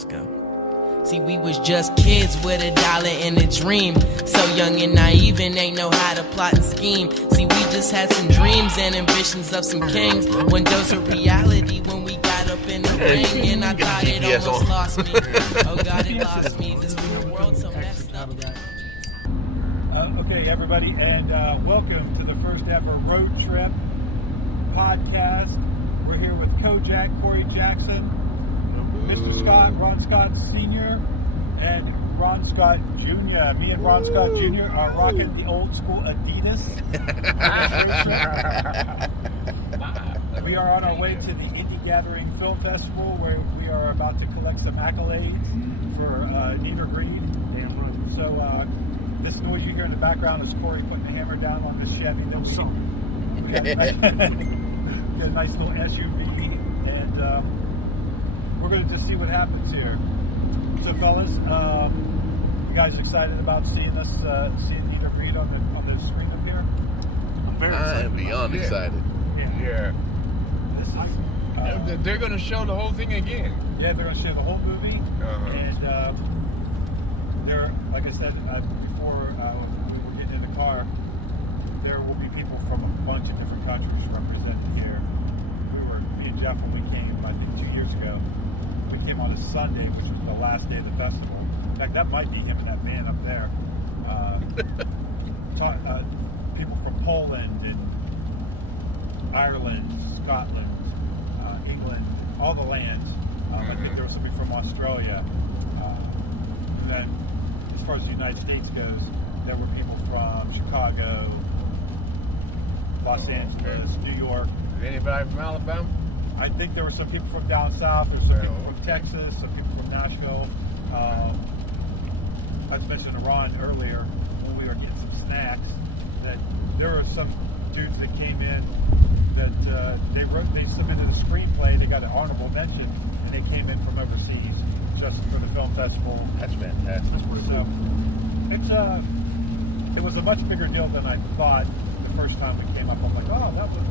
Let's go. See, we was just kids with $1 and a dream. So young and naive and ain't know how to plot and scheme. See, we just had some dreams and ambitions of some kings. One dose of reality when we got up in the ring. And I thought it almost lost me. Oh God, it lost me. This world so messed up. Okay, everybody, and welcome to the first ever Roadtrip podcast. We're here with Kojak, Corey Jackson, Mr. Scott, Ron Scott Sr., and Ron Scott Jr. Me and Ron Scott Jr. are rocking the old school Adidas. We are on our way to the Indie Gathering Film Festival, where we are about to collect some accolades for Nina Reed. So, this noise you hear in the background is Corey putting the hammer down on the Chevy. No song. We got a nice little SUV, and we're going to just see what happens here. So, fellas, you guys excited about seeing us, seeing Nina Reed on the screen up here? I'm very excited. I am beyond excited. Yeah. This is, They're going to show the whole thing again. yeah, they're going to show the whole movie, and there, like I said before, we were getting in the car, there will be people from a bunch of different countries represented here. Me and Jeff, when we came, I think 2 years ago, we came on a Sunday, which was the last day of the festival. In fact, that might be him and that van up there. People from Poland and Ireland, Scotland, England, all the lands. I think there was somebody from Australia. And then, as far as the United States goes, there were people from Chicago, Los Angeles, New York. Is anybody from Alabama? I think there were some people from down south. There's some people from Texas, some people from Nashville. I was mentioning to Ron earlier when we were getting some snacks that there were some dudes that came in that they submitted a screenplay. They got an honorable mention, and they came in from overseas just for the film festival. That's fantastic. So it was a much bigger deal than I thought the first time we came up. I'm like, oh, that was.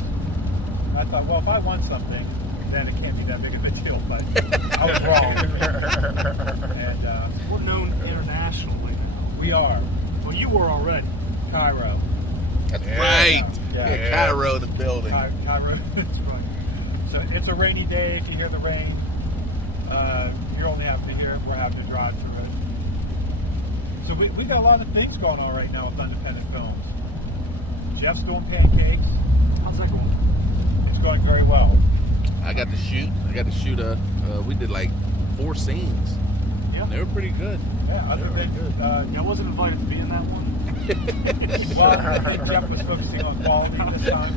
I thought, well, if I won something, then it can't be that big of a deal. But I was wrong. And we're known internationally. We are. Well, you were already. Cairo. That's right. Yeah. Cairo in the building. Cairo. That's right. So it's a rainy day. If you hear the rain, you're only having to hear it. We're having to drive through it. So we got a lot of things going on right now with independent films. Jeff's doing pancakes. How's that going? It's going very well. I got to shoot. We did like 4 scenes. Yeah. They were pretty good. Yeah, other than good. I wasn't invited to be in that one. Well, I think Jeff was focusing on quality this time.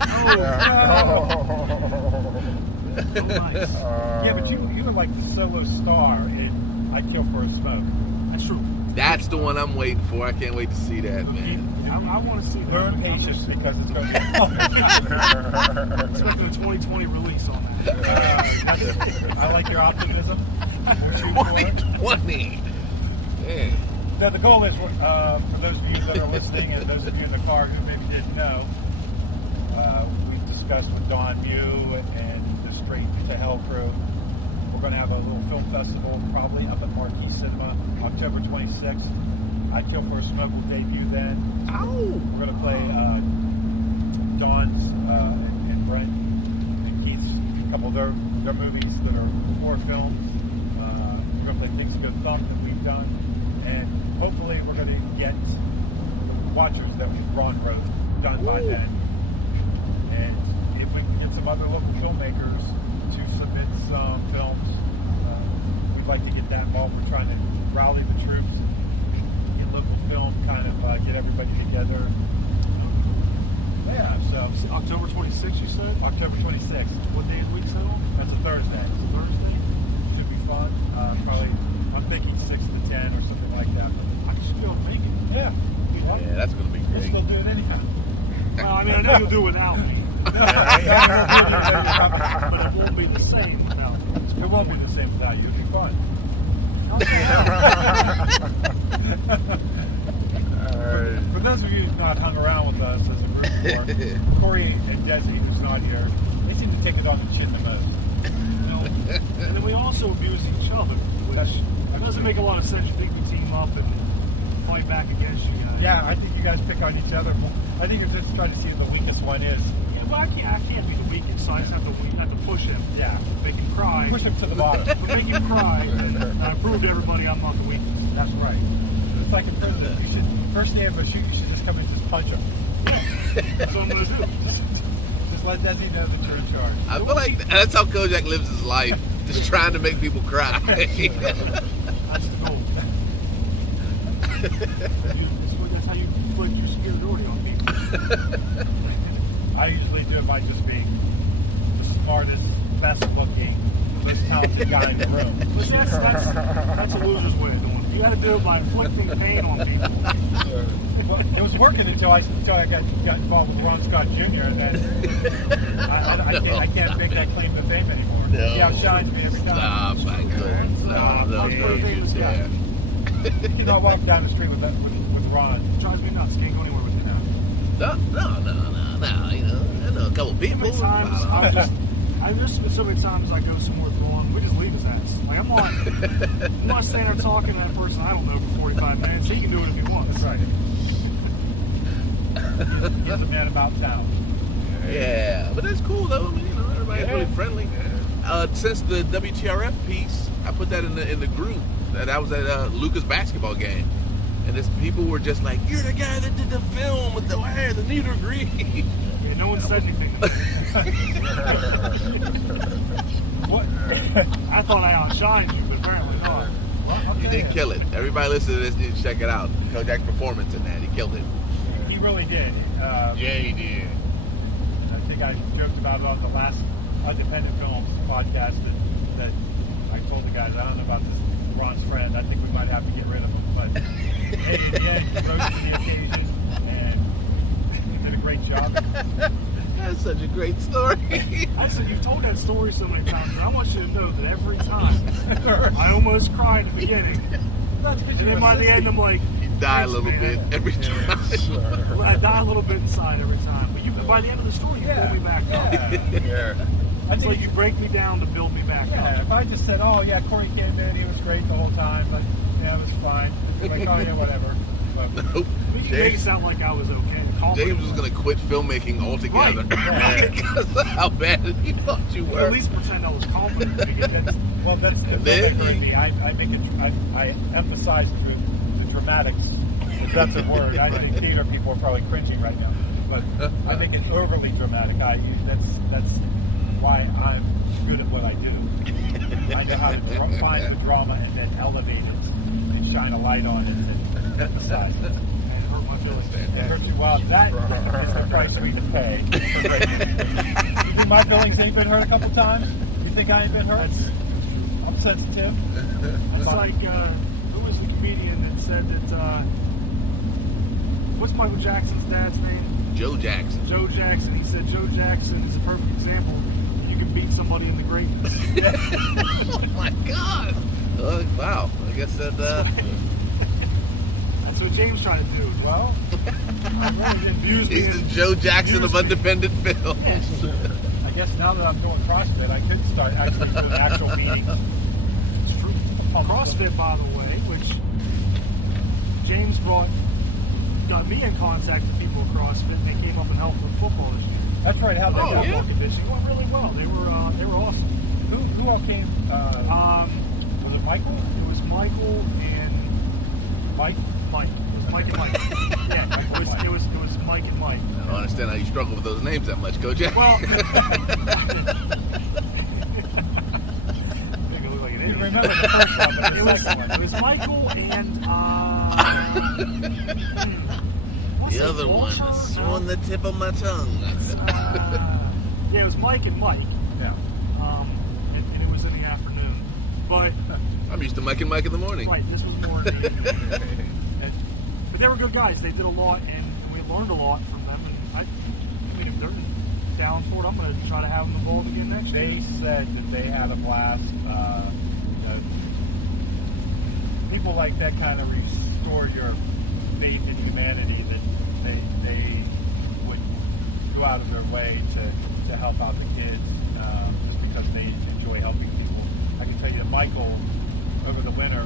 Oh, nice. Yeah, but you were like the solo star in I Kill for a Smoke. That's true. That's the one I'm waiting for. I can't wait to see that, man. I want to see that. Learn patience because it's going to be Expecting a 2020 release on that. I like your optimism. 2020. Man. Now, the goal is, for those of you that are listening and those of you in the car who maybe didn't know, we discussed with Don Mew and the Straight to Hell crew. We're going to have a little film festival probably up at Marquee Cinema October 26th. I Kill for a Smoke will debut then. Ow! We're going to play Don's and Brent and Keith's, a couple of their movies that are horror films. We're going to play Things Go Thump that we've done. And hopefully we're going to get Watchers that Ron wrote done by then. And if we can get some other local filmmakers to submit some films, we'd like to get that involved. We're trying to rally the troops, get local film, kind of get everybody together. Yeah, so October 26th, you said? October 26th. What day of the week is that on? That's a Thursday. Thursday? Should be fun. Probably, I'm thinking 6 to 10 or something like that. I should be able to make it. Yeah. Yeah, that's going to be We'll great. still do it anyhow. Well, I mean, I know you'll do it without me. But it won't be the same without me. It won't be the same without you. It'll be fun. For those of you who've not hung around with us as a group before, Corey and Desi, who's not here, they seem to take it on the chin the most. And then we also abuse each other. It doesn't make a lot of sense. You think we team up and fight back against you guys. Yeah, I think you guys pick on each other. I think you're just trying to see what the weakest one is. Yeah, well, I can't be the weakest, so I just have to push him. Yeah. Make him cry. Push him to the bottom. Make him cry. And I prove to everybody I'm not the weakest. That's right. It's like in prison. You should, first day of a shoot, you should just come in and just punch him. That's what I'm going to do. Just let Desi know that you're in charge. I feel like that's how Kojak lives his life, just trying to make people cry. That's the goal. That's how you inflict your superiority on people. I usually do it by just being the smartest, best looking, most talented guy in the room. But that's a loser's way of doing it. You got to do it by inflicting pain on people. Well, it was working until I got involved with Ronald Scott Sr. and then I can't make that claim to fame anymore. No. He outshines me every time. Stop, Michael. Stop. No, Yeah. You know, I walk down the street with Ron. It drives me nuts. Can't go anywhere with you now. No. You know, I know a couple people. There's been so many times I go somewhere with Ron, we just leave his ass. Like, I'm not standing there talking to that person I don't know for 45 minutes. He can do it if he wants. That's right. He's a man about town. Yeah, but that's cool though. I mean, you know, everybody's really friendly. Since the WTRF piece, I put that in the group. That I was at Luca's basketball game, and this people were just like, "You're the guy that did the film with the hair, the neither agree." Yeah, no one said anything to me. What? I thought I outshined you, but apparently not. You did kill it. Everybody listen to this, need to check it out. Kojak's performance in that, he killed it. He really did. Yeah, he did. I think I joked about it on the last Independent Films podcast that I told the guys, I don't know about this Ron's friend. I think we might have to get rid of him. But hey, in the end, he rose to the occasion and he did a great job. That's such a great story. I said, you've told that story so many times, but I want you to know that every time I almost cried at the beginning. And then by the end, I'm like, You die a little bit every time. Well, I die a little bit inside every time. But by the end of the story, you pull me back up. Yeah. It's like you break me down to build me back Yeah, up. if I just said, oh yeah, Corey came in, he was great the whole time, but yeah, it was fine. Like, oh yeah, whatever. But, Nope. You make it sound like I was okay. James was going to quit filmmaking altogether Right. because of how bad he thought you were. At least pretend I was confident. well, that's the then thing. I emphasize the dramatics. If that's a word. I think theater people are probably cringing right now, but I make it overly dramatic. That's why I'm good at what I do. I know how to find the drama and then elevate it and shine a light on it and emphasize it. Hurt my feelings. It hurts you. Well, that is the price we pay. You think my feelings ain't been hurt a couple times? You think I ain't been hurt? I'm sensitive. It's like, who was the comedian that said that, what's Michael Jackson's dad's name? Joe Jackson. Joe Jackson. He said Joe Jackson is a perfect example. You can beat somebody in the greatness. Oh my God. Wow. I guess that. That's what James tried to do. Well, I really Abuse me. He's the Joe Jackson of independent film. I guess now that I'm doing CrossFit, I could start actually doing actual meetings. It's true. CrossFit, by the way, which James got me in contact with people at CrossFit, and they came up and helped with football this year. That's right. How'd that go? Football conditioning went really well. They were awesome. Who all came? Was it Michael? It was Michael and Mike? Mike. It was Mike and Mike. Yeah, it was Mike and Mike. I don't understand how you struggle with those names that much, Kojak. Well, make it look like an You idiot. remember the first one, but the second one. It was Michael and what's The it, other one Walter? is No. on the tip of my tongue. Yeah, it was Mike and Mike. Yeah. And it was in the afternoon. But I'm used to Mike and Mike in the morning. right, this was more in the evening. But they were good guys. They did a lot, and we learned a lot from them. And I mean, if they're down for it, I'm going to try to have them involved again next year. They said that they had a blast. People like that kind of restore your faith in humanity, that they would go out of their way to help out the kids just because they enjoy helping people. I can tell you that Michael over the winter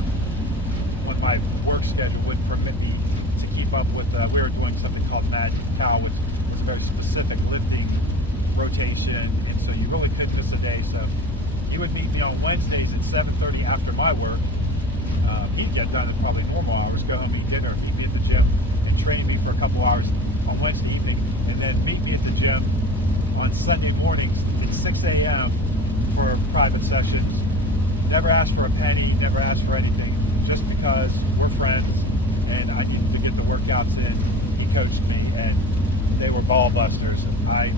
when my work schedule wouldn't permit me to keep up with, we were doing something called Magic Cow, which was a very specific lifting rotation, and so you really couldn't miss a day. So he would meet me on Wednesdays at 7:30 after my work. He'd get done at probably normal hours, go home, eat dinner, he'd be at the gym and train me for a couple hours on Wednesday evening, and then meet me at the gym on Sunday mornings at 6 a.m. for private sessions. Never asked for a penny, never asked for anything, just because we're friends and I needed to get the workouts in. He coached me, and they were ball busters. I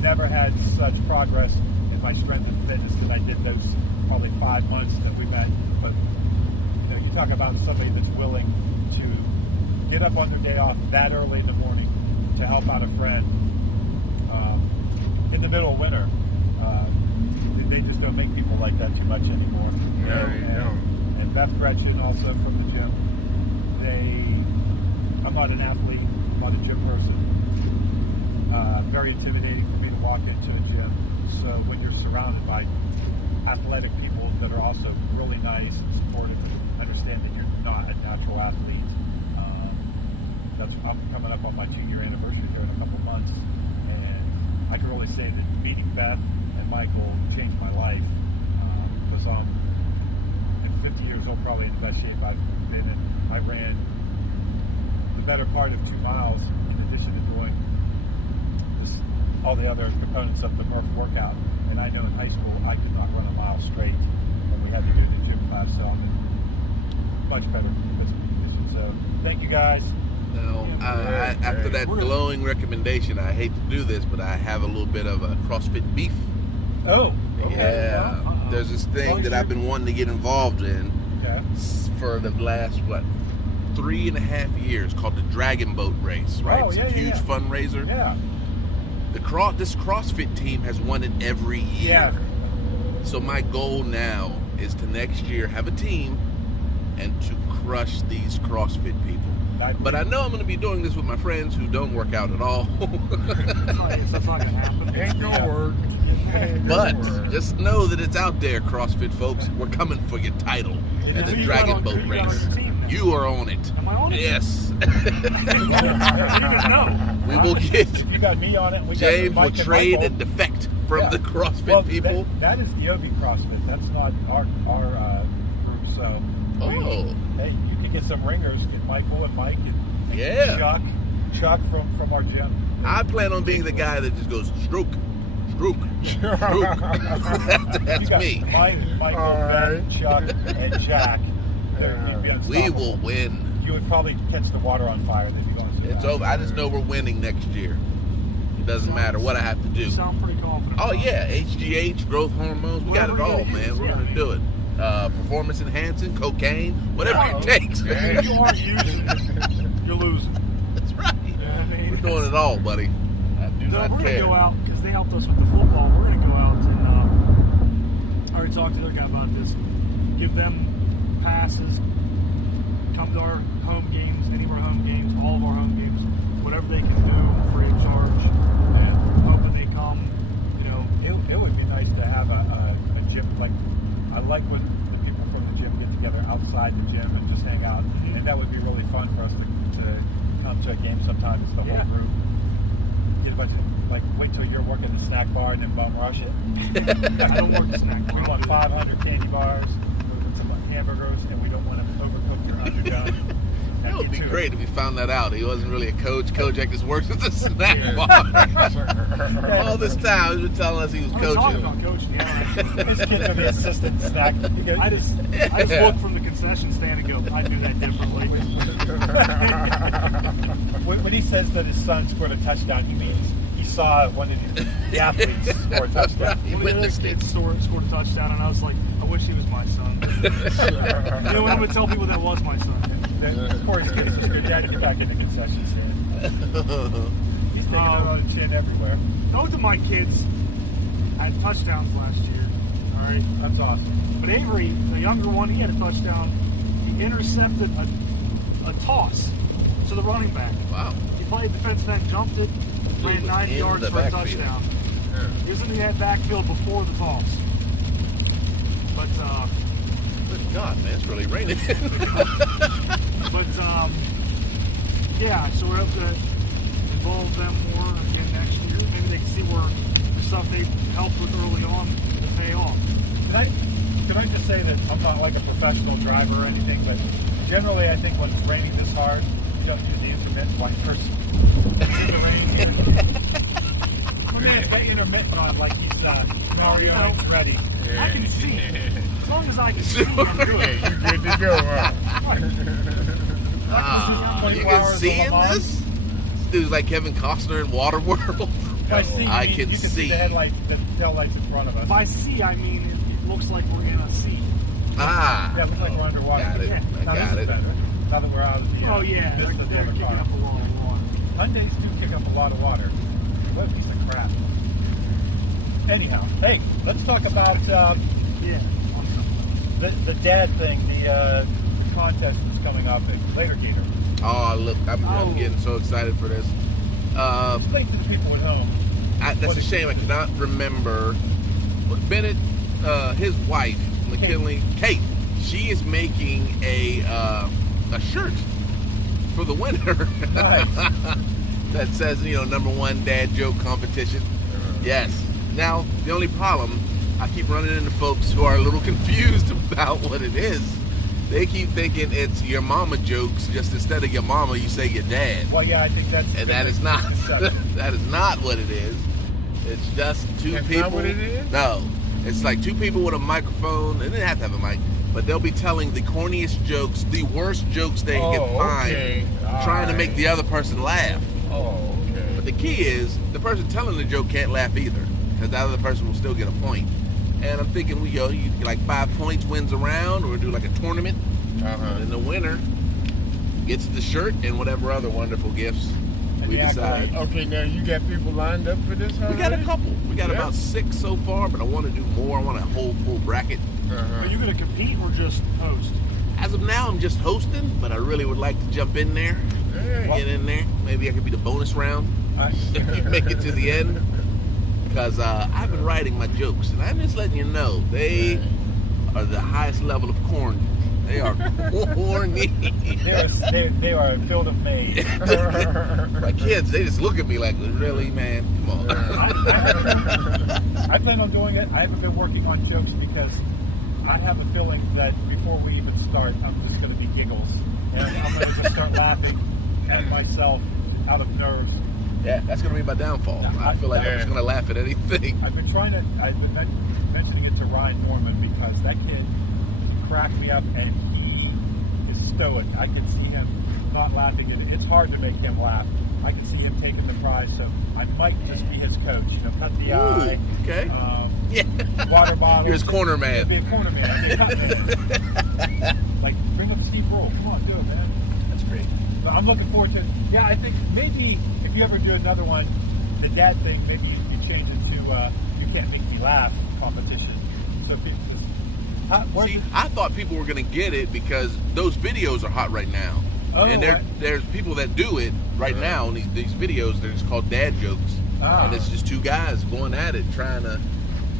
never had such progress in my strength and fitness as I did those probably 5 months that we met. But you talk about somebody that's willing to get up on their day off that early in the morning to help out a friend in the middle of winter. They just don't make people like that too much anymore. And Beth Gretchen also from the gym. I'm not an athlete, I'm not a gym person. Very intimidating for me to walk into a gym. So when you're surrounded by athletic people that are also really nice and supportive, understand that you're not a natural athlete. I'm coming up on my 2-year anniversary here in a couple months, and I can really say that meeting Beth and Michael changed my life, because I'm 50 years old, probably in the best shape I've been in. I ran the better part of 2 miles in addition to doing all the other components of the Murph workout. And I know in high school I could not run a mile straight when we had to do the gym class, so I'm in much better physical condition. So thank you guys. Now, after that glowing recommendation, I hate to do this, but I have a little bit of a CrossFit beef. Oh, okay. Yeah. There's this thing that I've been wanting to get involved in for the last, 3.5 years, called the Dragon Boat Race, right? It's a huge fundraiser. Yeah. This CrossFit team has won it every year. Yeah. So my goal now is to next year have a team and to crush these CrossFit people. But I know I'm going to be doing this with my friends who don't work out at all. That's not going to happen. Ain't gonna work. But just know that it's out there, CrossFit folks. We're coming for your title at the Dragon Boat Race. You are on it. Am I on it? Yes. No. We will get. You got me on it. James will trade and defect from the CrossFit people. That is the OB CrossFit. That's not our group. So. Hey, you can get some ringers. Get Michael and Mike and Chuck from our gym. I plan on being the guy that just goes stroke. That's me. Mike, Michael, Ben, Chuck, and Jack. We will win. You would probably catch the water on fire. It's over. I just know we're winning next year. It doesn't matter what I have to do. You sound pretty confident. Oh yeah, HGH, growth hormones, we got it all, man. We're gonna do it. Performance enhancing, cocaine, whatever it takes. If you aren't using it, you're losing. That's right. We're doing it all, buddy. I do not we're care. Gonna go out because they helped us with the football. We're gonna go out and I already talked to their guy about this. Give them passes. Come to our home games, any of our home games, all of our home games, whatever they can do, free of charge. And hoping they come. It would be nice to have a gym like. I like when the people from the gym get together outside the gym and just hang out, and that would be really fun for us to come to a game sometimes, the whole group. Get a bunch of, wait till you're working the snack bar and then bum rush it. I don't work the snack bar. We want 500 candy bars, some hamburgers, and we don't want them overcooked or underdone. That would be great if we found that out. He wasn't really a coach. Kojak just works at the snack bar. All this time, he was telling us he was coaching. Talking about coaching, His kid could be assistant snack. I just look from the concession stand and go, I do that differently. When he says that his son scored a touchdown, he means he saw one of the athletes score a touchdown. He witnessed it. Scored a touchdown, and I was like, I wish he was my son. When I would tell people that was my son. Corey's good. Your dad get back in the concession stand. He's taking it on the chin everywhere. Both of my kids had touchdowns last year. All right, that's awesome. But Avery, the younger one, he had a touchdown. He intercepted a toss to the running back. Wow. He played defensive end, jumped it, ran 90 yards for a touchdown. He was in the backfield before the toss. But God, man, it's really raining. But yeah, so we're able to involve them more again next year. Maybe they can see where the stuff they helped with early on will pay off. Can I just say that I'm not like a professional driver or anything, but generally I think when it's raining this hard, you don't use the intermittent wipers. In the rain. My man's got intermittent on like he's Mario and ready. I can see. As long as I can see, I'm good. You're good to go, huh? You can see in this? This dude's like Kevin Costner in Waterworld. I can you can see the headlights, the tail lights in front of us. By see, I mean it looks like we're in a sea. Yeah, it looks like we're underwater. Got it. Yeah. I got it. Better. Now that we're out of the Oh yeah, they're distance of kicking the car. up a lot of water. Hyundais do kick up a lot of water. What a piece of crap. Anyhow, hey, let's talk about Yeah. the dad thing, the contest that's coming up later, Gator. Oh, look, I'm getting so excited for this. Explain to the people at home. That's a shame. I cannot remember. Bennett, his wife, McKinley, Kate, she is making a shirt for the winner. Nice. That says, #1 dad joke competition. Yes. Now, the only problem, I keep running into folks who are a little confused about what it is. They keep thinking it's your mama jokes. Just instead of your mama, you say your dad. Well, yeah, I think that's... And that is not. That is not what it is. It's just two That's people. not what it is? No. It's like two people with a microphone. They didn't have to have a mic, but they'll be telling the corniest jokes, the worst jokes they can find, okay. trying to make the other person laugh. Oh, okay. But the key is the person telling the joke can't laugh either, because the other person will still get a point. And I'm thinking, you get like 5 points, wins a round, or do like a tournament, and the winner gets the shirt and whatever other wonderful gifts we decide. Okay, now you got people lined up for this? We got a couple. We got about 6 so far, but I want to do more. I want a whole full bracket. Are you going to compete or just host? As of now, I'm just hosting, but I really would like to jump in there, get in there. Maybe I could be the bonus round if you make it to the end. Because I've been writing my jokes, and I'm just letting you know, they are the highest level of corn. They are corny. They are filled of maize. My kids, they just look at me like, really, man? Come on. I plan on doing it. I haven't been working on jokes because I have a feeling that before we even start, I'm just going to be giggles. And I'm going to just start laughing at myself out of nerves. Yeah, that's going to be my downfall. I feel like I'm just going to laugh at anything. I've been mentioning it to Ryan Norman because that kid cracked me up and he is stoic. I can see him not laughing at it. It's hard to make him laugh. I can see him taking the prize, so I might just be his coach. Cut the eye. Okay. Water bottle. You're his corner man. I'd be a corner man. I'd be a cut man. Like, bring up Steve Roll. Come on, do it, man. That's great. But I'm looking forward to it. Yeah, I think maybe if you ever do another one, the dad thing, maybe you change it to You Can't Make Me Laugh competition. So people just... See, I thought people were going to get it because those videos are hot right now. Oh, and there's people that do it right now, and these videos, they're just called dad jokes. And it's just two guys going at it, trying to...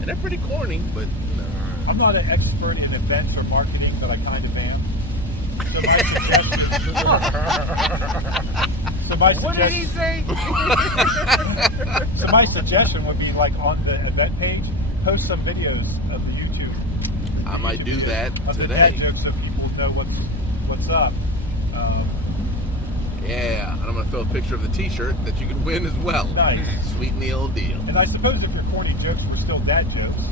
And they're pretty corny, but, I'm not an expert in events or marketing, but I kind of am. So my suggestion... What did he say? So my suggestion would be, like, on the event page, post some videos of the YouTube. I might do that of today. The dad jokes so people know what's up. Yeah, and I'm going to throw a picture of the t-shirt that you can win as well. Nice. Sweeten the old deal. And I suppose if your corny jokes were still dad jokes.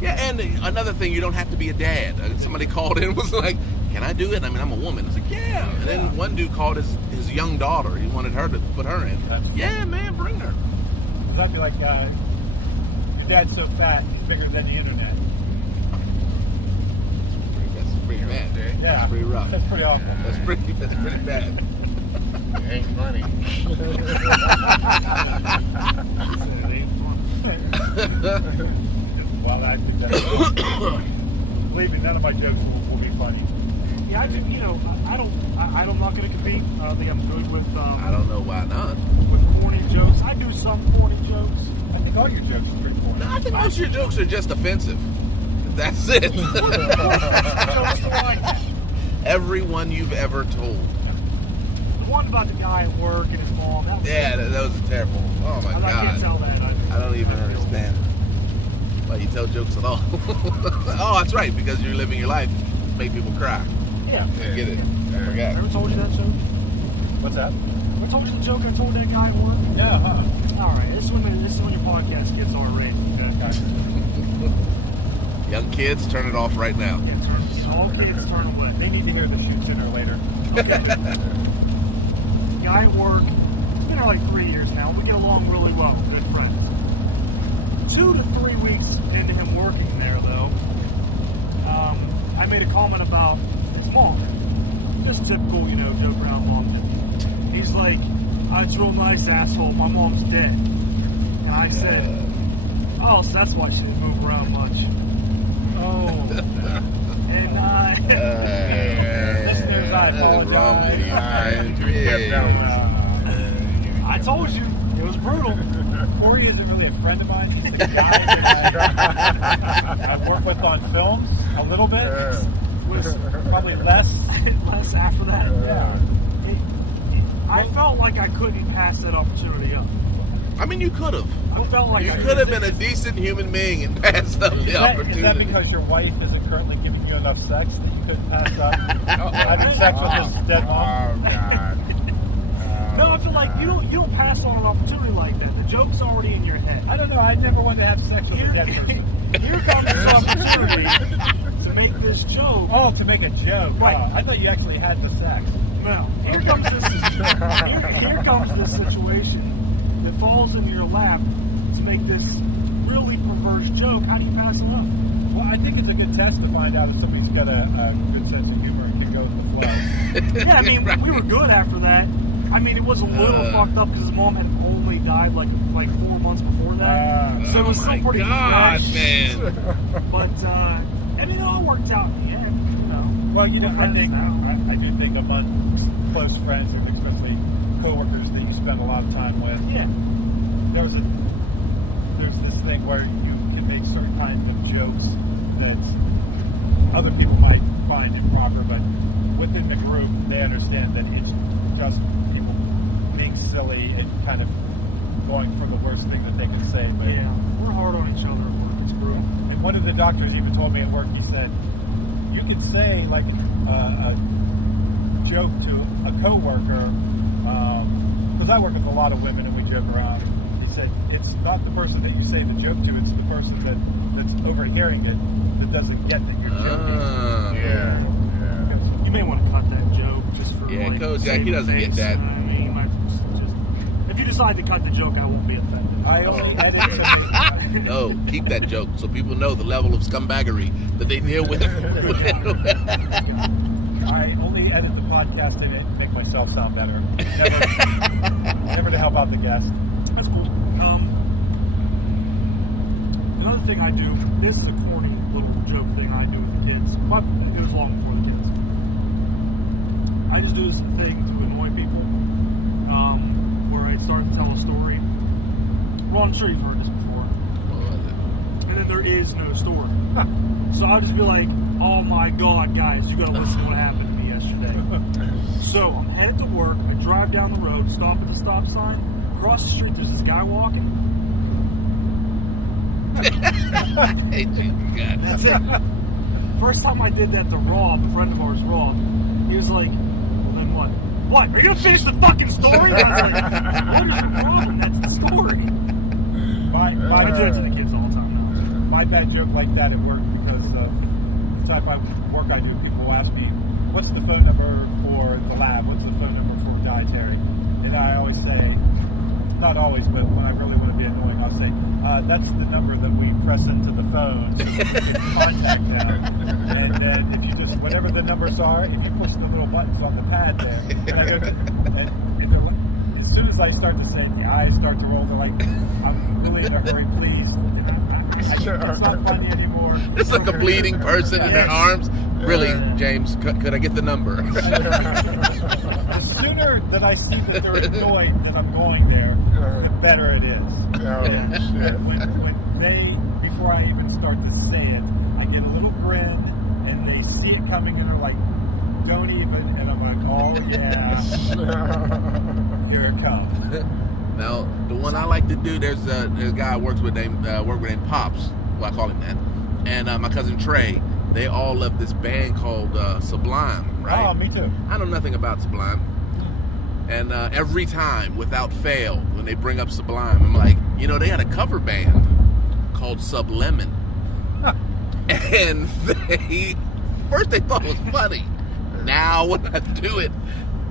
Yeah, and another thing, you don't have to be a dad. Somebody called in and was like, can I do it? I mean, I'm a woman. I was like, yeah. And then one dude called his young daughter. He wanted her to put her in. Yeah, man, bring her. I'd be like, your dad's so fat, he's bigger than the internet. That's pretty bad. Yeah. That's pretty rough. That's pretty awful. That's pretty bad. It ain't funny. Well, I think that's believe me, none of my jokes will be funny. Yeah, I'm not going to compete. I think I'm good with. I don't know why not. With corny jokes, I do some corny jokes. I think all your jokes are pretty corny. No, I think most of your jokes are just offensive. That's it. Jokes are like that. Everyone you've ever told. The one about the guy at work and his mom. That was That was terrible. Oh my I can't tell God. that. I don't even understand why you tell jokes at all. Oh, that's right, because you're living your life, make people cry. Yeah. I get it. I forgot. Ever told you that joke? What's that? Ever told you the joke I told that guy at work? Yeah, All right, this is when your podcast gets all rated. Okay? Young kids, turn it off right now. All kids turn away. They need to hear the shoot sooner or later. Guy at work. It's been there like 3 years now. We get along really well. Good friends. 2 to 3 weeks into him working there, though, I made a comment about his mom. Just typical, joke around mom. He's like, "Oh, it's real nice, asshole. My mom's dead." And I said, "Oh, so that's why she didn't move around much." Oh. And listeners, I apologize. I told you, it was brutal. Corey isn't really a friend of mine. He's a guy that I've worked with on films a little bit. Was probably less after that. Yeah. I felt like I couldn't pass that opportunity up. I mean, you could have. I felt like You I could have been a decent human being and passed up the Is that opportunity. because your wife isn't currently giving you enough sex that you couldn't pass up having sex with this dead mom? Oh, God. No, I feel like you don't pass on an opportunity like that. The joke's already in your head. I don't know. I never wanted to have sex with a dead person. Here comes this opportunity to make this joke. Oh, to make a joke. Right. Oh, I thought you actually had the sex. No. Here comes this situation that falls into your lap to make this really perverse joke. How do you pass it up? Well, I think it's a good test to find out if somebody's got a good sense of humor and can go with the flow. Yeah, I mean, we were good after that. I mean, it was a little fucked up because his mom had only died like 4 months before that. So it was still pretty God, fresh. man. But, and it all worked out in the end, Well, We're I friends think now. I do think among close friends, and especially coworkers that you spend a lot of time with, Yeah. there's this thing where you can make certain kinds of jokes that other people might find improper, but within the group, they understand that it's just people being silly and kind of going for the worst thing that they could say. But, Yeah. We're hard on each other at work. It's brutal. and one of the doctors even told me at work, he said, you can say like a joke to a coworker, because I work with a lot of women and we joke around. He said, it's not the person that you say the joke to, it's the person that's overhearing it that doesn't get that you're joking. Yeah. You may want to cut that joke just for Yeah, like, Coach Jack, saving he doesn't get face. that. I mean, you might just if you decide to cut the joke, I won't be offended. I only edit No, keep that joke so people know the level of scumbaggery that they deal with. I only edit the podcast to make myself sound better. Never to help out the guest. That's cool. Another thing I do, this is a corny little joke thing I do with the kids, but it goes long before the kids. I just do this thing to annoy people, where I start to tell a story. Well, I'm sure you've heard this before. And then there is no story. So I'll just be like, oh my God, guys, you gotta listen to what happened to me yesterday. So I'm headed to work, I drive down the road, stop at the stop sign, across the street there's this guy walking. Hey, God. That's it. First time I did that to Rob, a friend of ours, Rob, he was like, well then what? What? Are you gonna finish the fucking story? I was like, what is the problem? That's the story. I do it to the kids all the time now. My bad joke like that at work, because the type of work I do, people will ask me, what's the phone number for the lab? What's the phone number for dietary? And I always say, not always, but when I really want to be annoying, I'll say, that's the number that we press into the phone so we can contact them. And then if you just, whatever the numbers are, if you push the little buttons on the pad there, and they're like, as soon as I start to say, the eyes start to roll, they're like, I'm really in a hurry, please. It's not funny anymore. It's like a bleeding person in their arms. Really, James, could I get the number? The sooner that I see that they're annoyed that I'm going there, the better it is. Oh, shit. When they, before I even start to say it, I get a little grin, and they see it coming, and they're like, "Don't even." And I'm like, "Oh yeah, here it comes." Now, the one I like to do, there's a guy I work with named Pops. Well, I call him that. And my cousin Trey. They all love this band called Sublime, right? Oh, me too. I know nothing about Sublime. And every time, without fail, when they bring up Sublime, I'm like, they had a cover band called Sublemon. And first they thought it was funny. Now when I do it,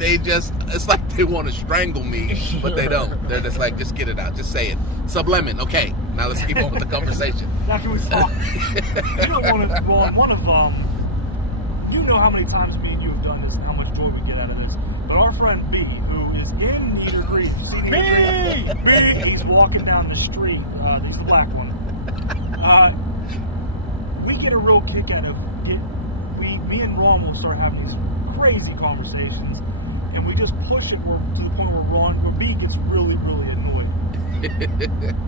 it's like they want to strangle me, but they don't. They're just like, just get it out, just say it. Sublemon, okay. Now let's keep on with the conversation. After we talk, you know how many times me and you have done this and how much joy we get out of this. But our friend B, who is in Neither Greed, you see me? He's walking down the street. He's the black one. We get a real kick out of it. Me and Ron will start having these crazy conversations, and we just push it to the point where B gets really, really annoyed.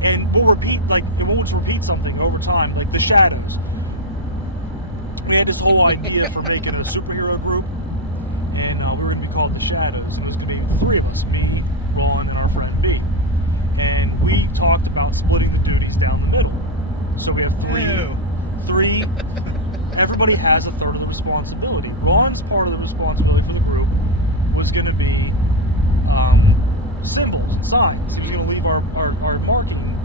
And we'll repeat, it won't just repeat something over time, like the Shadows. We had this whole idea for making a superhero group, and we were going to be called the Shadows. And it was going to be the three of us, me, Ron, and our friend B. And we talked about splitting the duties down the middle. So we have three. Everybody has a third of the responsibility. Ron's part of the responsibility for the group was going to be symbols and signs. You're going to leave our marketing.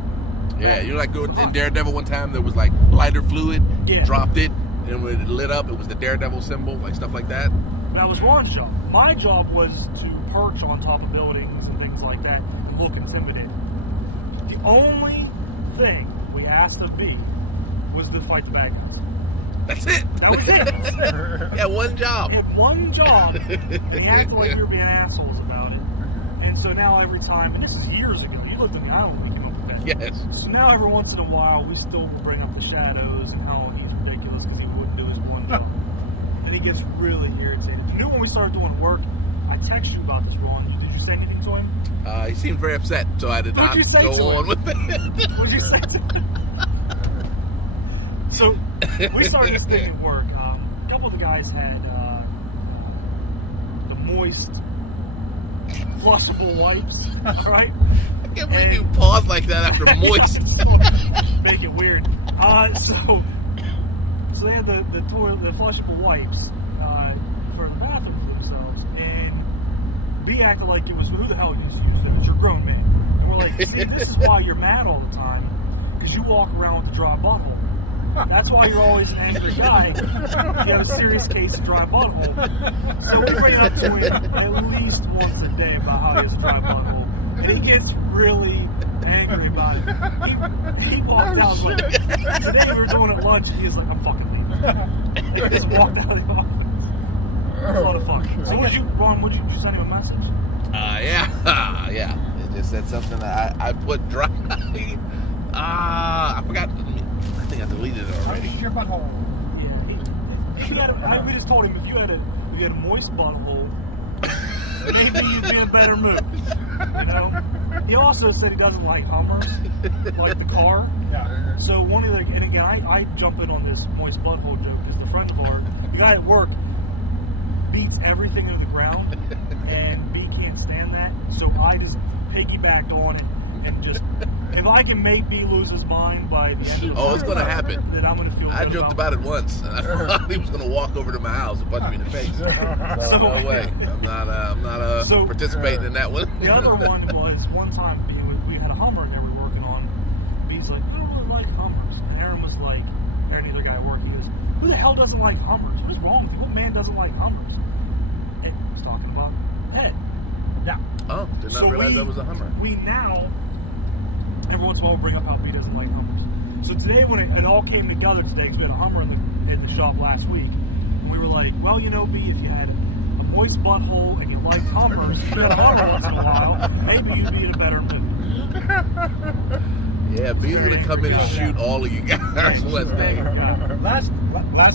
Yeah, like in Daredevil one time, there was like lighter fluid, dropped it, and when it lit up, it was the Daredevil symbol, like stuff like that. That was Ron's job. My job was to perch on top of buildings and things like that and look intimidating. The only thing we asked of B was to fight the bad guys. That's it. That was it. Yeah, one job. It had one job. They acted like we were being assholes about it. And so now every time, and this is years ago, you looked at me, I don't think you came up with that. Yes. So now every once in a while, we still will bring up the Shadows and how he's ridiculous because he wouldn't do his one job. And he gets really irritated. You knew when we started doing work, I texted you about this, Ron. Did you say anything to him? He seemed very upset, so I did not go on with it. What did you say to him? So, we started this thing at work. A couple of the guys had the moist, flushable wipes, all right? I can't believe you pause like that after moist. Make it weird. So they had the toilet, the flushable wipes for the bathroom for themselves, and B acted like it was, who the hell used it? It's your grown man. And we're like, see, this is why you're mad all the time, because you walk around with a dry butthole. That's why you're always an angry guy. You have a serious case of dry butthole. So we bring it up to him at least once a day about how he has a dry butthole. And he gets really angry about it. He walked out like, today we were doing it at lunch, and he was like, I'm fucking leaving. He just walked out of the office. A lot of fun. So Ron, would you send him a message? Yeah. It just said something that I put dry. I forgot. I think I deleted it already. Your butthole. Yeah, we just told him if you had a moist butthole, maybe you'd be in a better mood. He also said he doesn't like Hummers, like the car. Yeah. So and again, I jump in on this moist butthole joke because the friend of ours, the guy at work, beats everything to the ground, and B can't stand that. So I just piggybacked on it. And just, if I can make B lose his mind by the end of the it's going to happen. Then I'm going to feel good I joked about it once, and I thought he was going to walk over to my house and punch me in the face. So, no way. I'm not participating in that one. The other one was one time we had a Hummer there we were working on. B's like, I don't really like Hummers. And Aaron was like, Aaron, the other guy at work, he goes, who the hell doesn't like Hummers? What is wrong with you? What man doesn't like Hummers? Ed was talking about Ed. Yeah. Oh, did not realize that was a Hummer. We now, every once in a while, we'll bring up how B doesn't like Hummers. So today, when it all came together today, because we had a Hummer in the shop last week, and we were like, well, B, if you had a moist butthole and you liked Hummers, you had a Hummer once in a while, maybe you'd be in a better mood. Yeah, B's going to come in and shoot all of you guys one day. Last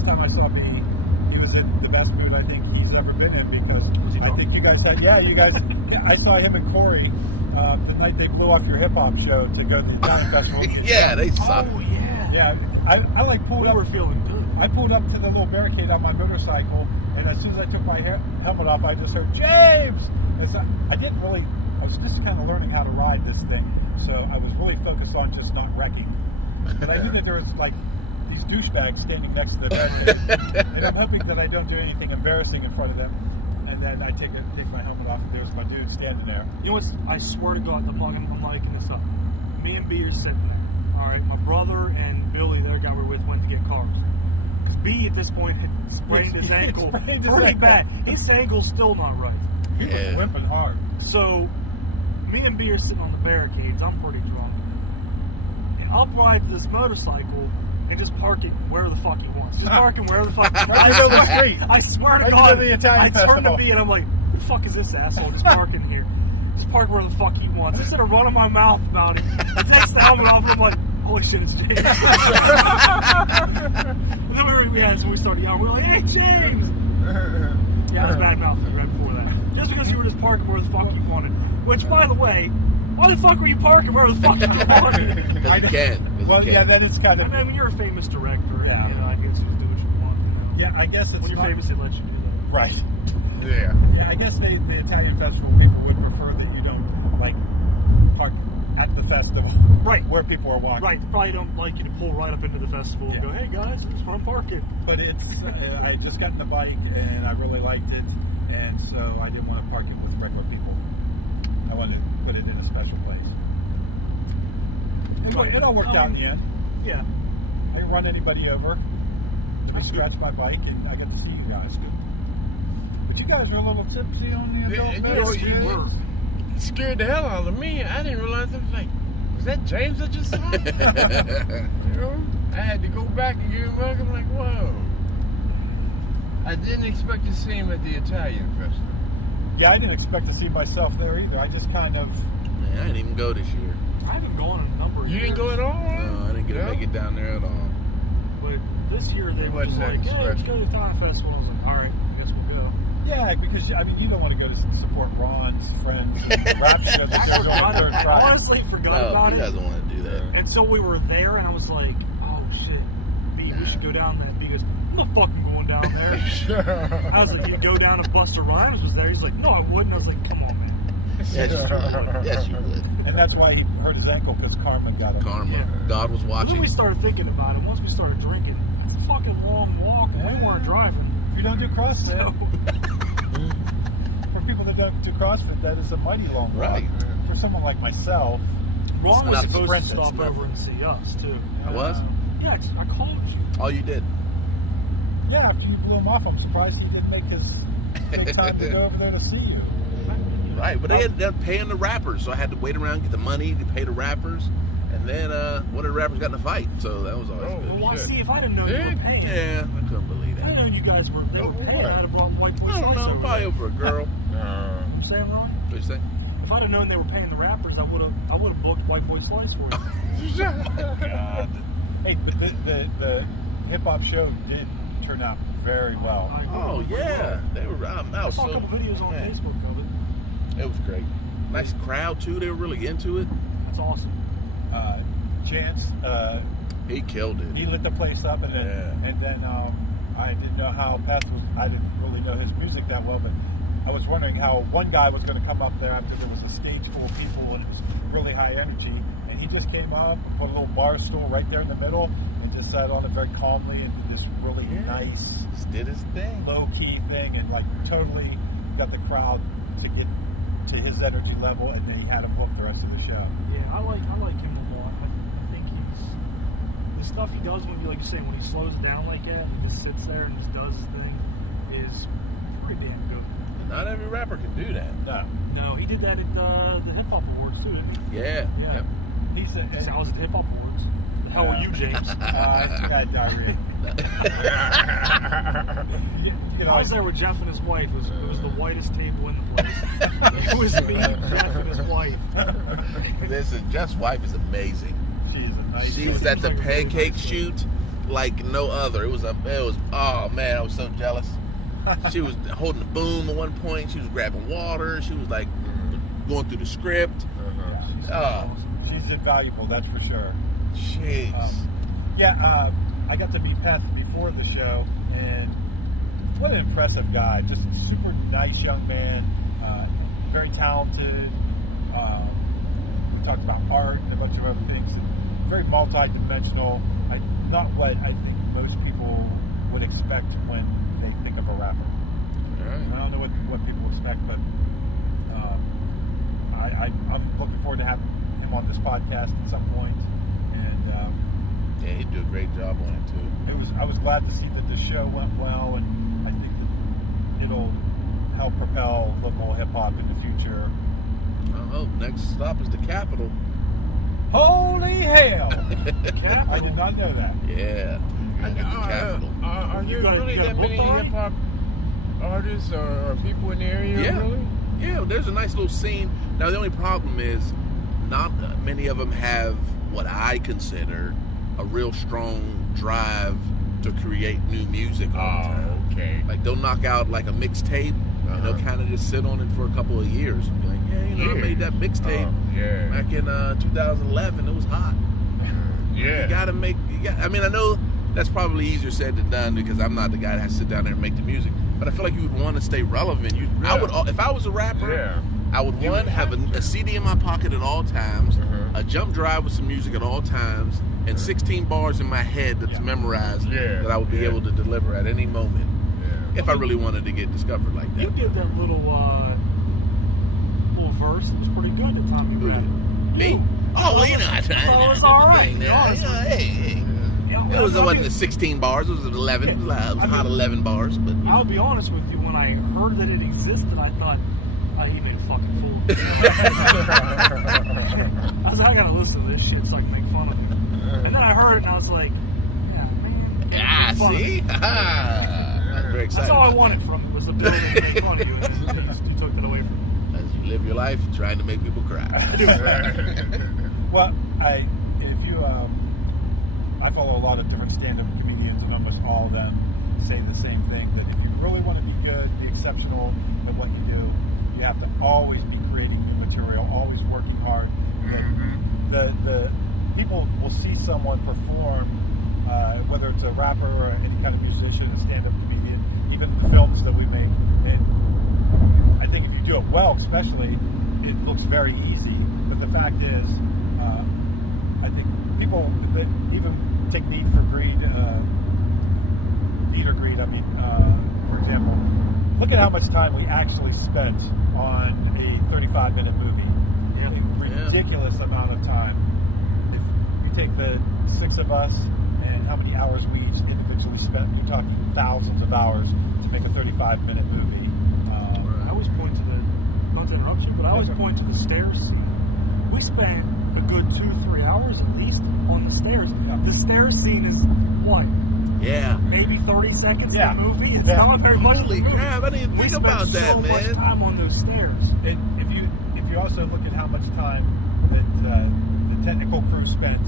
time I saw B, he was in the best mood I think he's ever been in, because I think you guys said, I saw him and Corey the night they blew up your hip-hop show to go to the Italian Festival. Yeah, they suck. Oh, yeah. Yeah, I like pulled up. We were feeling good. I pulled up to the little barricade on my motorcycle, and as soon as I took my helmet off, I just heard, James! I didn't really, I was just kind of learning how to ride this thing, so I was really focused on just not wrecking. But I knew that there was like these douchebags standing next to the barricade, and I'm hoping that I don't do anything embarrassing in front of them. And then I take my helmet off, and there's my dude standing there. You know what? I swear to God, I'm liking this up. Me and B are sitting there. All right, my brother and Billy, their guy we're with, went to get cars. Because B at this point had sprained his ankle pretty bad. His ankle's still not right. He was whipping hard. So me and B are sitting on the barricades. I'm pretty drunk. And I'll ride this motorcycle and just park it wherever the fuck he wants. Just park him wherever the fuck he wants. I swear to God, I turned to B and I'm like, who the fuck is this asshole just parking here? Just park wherever the fuck he wants. Instead of running my mouth about it, he takes the helmet off and I'm like, holy shit, it's James. And then we started yelling. We were like, hey, James! Yeah, I was bad mouthing right before that. Just because you were just parking where the fuck you wanted. Which, by the way, why the fuck were you parking where the fuck you wanted? Because you can. Well, yeah, that is kind of... I mean, you're a famous director. Yeah. And, I guess you just do what you want. You know? Yeah, I guess it's when you're famous, it lets you do that. Right. Yeah. Yeah, I guess the Italian festival people would prefer that you don't, like, park at the festival. Right. Where people are walking. Right. Probably don't like you to pull right up into the festival and go, hey, guys, it's fun parking. But it's, I just got in the bike, and I really liked it, and so I didn't want to park it with regular people. I wanted to put it in a special place. Anyway, it all worked out in the end. Yeah. I didn't run anybody over. I scratched my bike, and I got to see you guys. But you guys were a little tipsy on the adult You were. scared the hell out of me. I didn't realize. I was like, was that James that just saw? You know? I had to go back and give him a hug. I'm like, whoa. I didn't expect to see him at the Italian festival. Yeah, I didn't expect to see myself there either. I just kind of... Man, I didn't even go this year. I haven't gone in a number of years. You didn't go at all? No, I didn't get to make it down there at all. But this year they It were just wasn't like, that yeah, let's special. go to the Italian festival. I was like, all right, I guess we'll go. Yeah, because, I mean, you don't want to go to support Ron's friends and rap shows. I honestly forgot No, about he it. doesn't want to do that. And so we were there, and I was like, oh shit, B, we should go down there. B goes, I'm not fucking going down there. I was like, you'd go down if Busta Rhymes was there. He's like, no, I wouldn't. I was like, come on, man. Yes, you would. Yes, you would. And that's why he hurt his ankle, because Carmen got him. Karma. Yeah. God was Then watching. we started thinking about it. Once we started drinking, it's a fucking long walk. Yeah. We weren't driving. If you don't do CrossFit, So, for people that don't do CrossFit, that is a mighty long walk. Right. For someone like myself, Ron was nothing. supposed Sprint, to it's stop nothing. over and see us, too. I was? Yeah, I called you. Oh, you did? yeah, after you blew him off, I'm surprised he didn't take time to go over there to see you. Right, but they're paying the rappers, so I had to wait around, get the money to pay the rappers, and then one of the rappers got in a fight, so that was always good. Well, Shit. see, if I didn't know you were paying, Yeah, I couldn't believe I didn't that. know you guys were, they were paying. I'd have brought white boys. I don't know, probably over a girl. I'm saying, Ron? What'd you say? If I'd have known they were paying the rappers, I would have booked White Boy Slice for you. God. Hey, but the hip hop show did turn out very well. I agree. Oh, yeah. They were, I I was saw a so, couple videos on man, Facebook of it. it was great. Nice crowd, too. They were really into it. That's awesome. Chance, He killed it. he lit the place up, and then I didn't know how I didn't really know his music that well, but I was wondering how one guy was going to come up there after there was a stage full of people and it was really high energy, and he just came up and put a little bar stool right there in the middle and just sat on it very calmly and this really nice, Just did his thing. low-key thing, and like totally got the crowd to get to his energy level, and then he had him hooked the rest of the show. Yeah, I like him a lot. I think the stuff he does when like you're saying, when he slows down like that and just sits there and just does his thing is pretty damn good. Not every rapper can do that. No, No, he did that at the Hip Hop Awards too, didn't he? Yeah. Yeah. Yep. he's I was at the Hip Hop Awards. The hell were you, James? got diarrhea. You know, I was there with Jeff and his wife. It was the whitest table in the place. It was me, Jeff, and his wife. Listen, Jeff's wife is amazing. She's a nice. She was at the pancake shoot like no other. It was oh man, I was so jealous. She was holding the boom at one point. She was grabbing water. She was like going through the script. Oh, She's invaluable, that's for sure. jeez. Yeah, I got to meet Peth before the show, and what an impressive guy. Just a super nice young man, very talented. We talked about art and a bunch of other things. Very multi-dimensional. Not what I think most people would expect when they think of a rapper. Right. I don't know what people expect, but I'm looking forward to having him on this podcast at some point. And Yeah, he'd do a great job on it too. I was glad to see that the show went well, and I think that it'll help propel local hip hop in the future. I hope. Next stop is the Capitol. Holy hell! I did not know that. Yeah. At the Capitol. Are there gotta really get that a many book on it? hip hop artists or people in the area? Yeah. Really? Yeah, there's a nice little scene. Now, the only problem is not many of them have what I consider a real strong drive to create new music all the time. Oh, okay. Like, they'll knock out like a mixtape, and they'll kind of just sit on it for a couple of years. And be like, yeah, I made that mixtape Yeah. back in 2011. It was hot. Yeah. You gotta make. I mean, I know that's probably easier said than done because I'm not the guy that has to sit down there and make the music. But I feel like you would want to stay relevant. I would, if I was a rapper. Yeah. I would have a CD in my pocket at all times, a jump drive with some music at all times, and 16 bars in my head that's memorized that I would be able to deliver at any moment if I really wanted to get discovered like that. You did that little verse. It was pretty good at the time you read. Me? Oh, well, you know, I tried. Oh, it was all right. Hey. It wasn't the 16 bars. It was 11. It was hot 11 bars. But I'll be honest with you. When I heard that it existed, I thought, he made a fucking fool. I was like, I gotta listen to this shit so I can make fun of him. And then I heard it and I was like, yeah, man. yeah, see? I'm very excited. That's all I about wanted that. from it was the ability to make fun of you. And you took that away from me. As you live your life trying to make people cry. Well, I follow a lot of different stand-up comedians, and almost all of them say the same thing, that if you really want to be good, be exceptional at what you do, you have to always be creating new material, always working hard. The people will see someone perform, whether it's a rapper or any kind of musician, a stand-up comedian, even the films that we make. And I think if you do it well, especially, it looks very easy. But the fact is, I think people that even take Need or Greed, for example, look at how much time we actually spent on a 35-minute movie. A ridiculous amount of time. If you take the 6 of us and how many hours we each individually spent, you're talking thousands of hours to make a 35-minute movie. I always point to not to interrupt you, but I always point to the stairs scene. We spent a good 2-3 hours at least on the stairs. The stairs scene is what? Yeah. Maybe 30 seconds Yeah. in the movie. It's Yeah. not very much. Holy crap, I didn't even We think spent about that, so much man. time on those stairs. And if you also look at how much time that the technical crew spent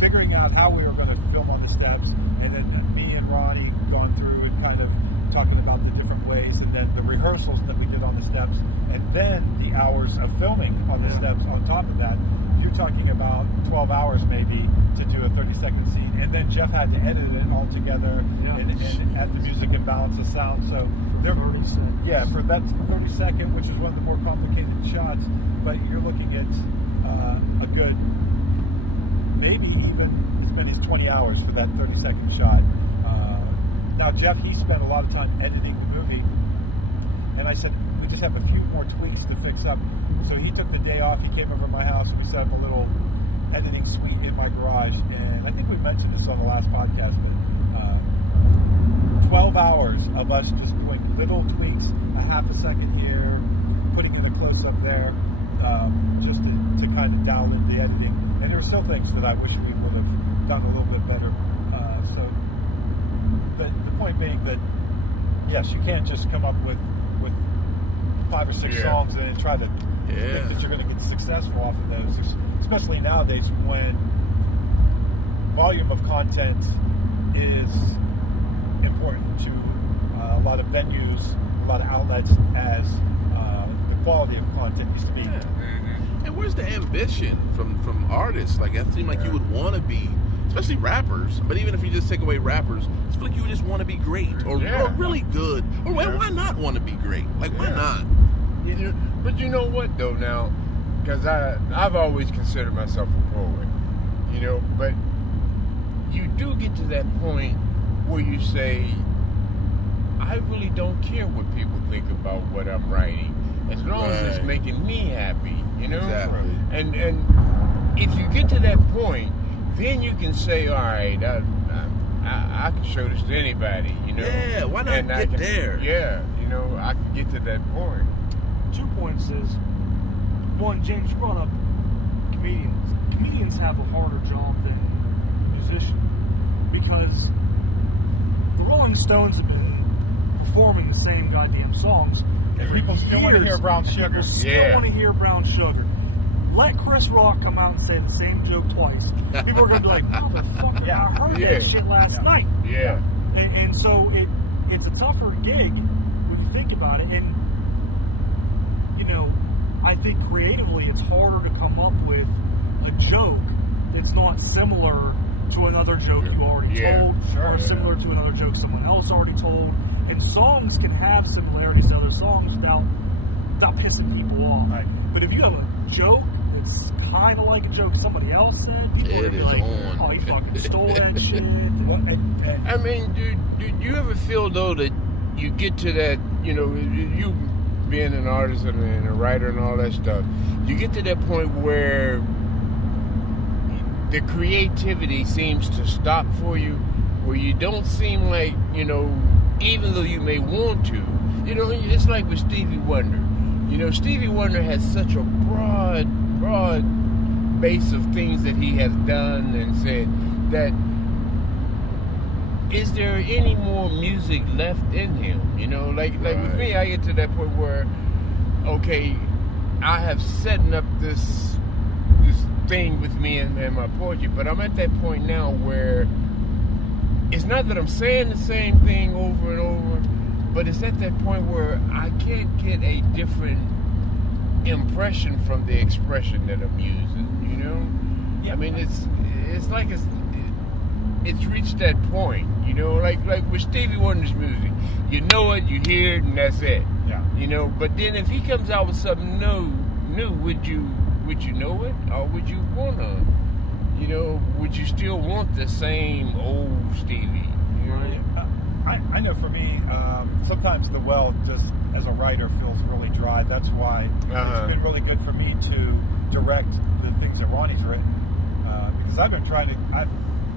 figuring out how we were going to film on the steps, and then me and Ronnie gone through and kind of talking about the different ways, and then the rehearsals that we did on the steps, and then the hours of filming on the steps on top of that. You're talking about 12 hours maybe to do a 30-second scene, and then Jeff had to edit it all together and add the music and balance the sound. So there, 30 seconds. yeah, for that 30-second, which is one of the more complicated shots, but you're looking at a good, maybe even as many as 20 hours for that 30-second shot. Now Jeff, he spent a lot of time editing the movie, and I said, we just have a few more tweaks to fix up. So he took the day off, he came over to my house, we set up a little editing suite in my garage, and I think we mentioned this on the last podcast, but 12 hours of us just doing little tweaks, a half a second here, putting in a close-up there, just to kind of dial in the editing. And there were some things that I wish we would have done a little bit better. But the point being that, yes, you can't just come up with 5 or 6 songs and try to think that you're going to get successful off of those, especially nowadays when volume of content is important to a lot of venues, a lot of outlets, as the quality of content used to be. And where's the ambition from artists? Like, it seemed like you would want to be especially rappers. But even if you just take away rappers, I feel like you just want to be great or really good. Or why not want to be great? Like, why not? But you know what, though, now? Because I've always considered myself a poet, you know, but you do get to that point where you say, I really don't care what people think about what I'm writing, as long as it's making me happy, you know? Exactly. And if you get to that point, then you can say, all right, I can show this to anybody, you know? Yeah, why not get there? Yeah, you know, I can get to that point. 2 points is, one, James, you brought up comedians. Comedians have a harder job than musicians because the Rolling Stones have been performing the same goddamn songs. And people still want to hear Brown Sugar. People still want to hear Brown Sugar. Let Chris Rock come out and say the same joke twice. People are going to be like, motherfucker, I heard that shit last night. Yeah. And so it's a tougher gig when you think about it. And, you know, I think creatively it's harder to come up with a joke that's not similar to another joke you already told, or similar to another joke someone else already told. And songs can have similarities to other songs without pissing people off. Right. But if you have a joke that's kind of like a joke somebody else said, people are going to be like, oh, he fucking stole that shit. I mean, do you ever feel, though, that you get to that, you know, you being an artist and a writer and all that stuff, you get to that point where the creativity seems to stop for you, where you don't seem like, you know, even though you may want to, you know, it's like with Stevie Wonder. You know, Stevie Wonder has such a broad base of things that he has done and said that, is there any more music left in him? You know, like with me, I get to that point where, okay, I have setting up this thing with me and my poetry, but I'm at that point now where it's not that I'm saying the same thing over and over, but it's at that point where I can't get a different impression from the expression that I'm using, you know? Yeah. I mean, it's like it's reached that point, you know, like with Stevie Wonder's music. You know it, you hear it, and that's it. Yeah. You know, but then if he comes out with something new, would you know it? Or would you wanna, you know, would you still want the same old Stevie? You know? I know for me, sometimes the well just as a writer feels really dry. That's why it's been really good for me to direct the things that Ronnie's written. Because I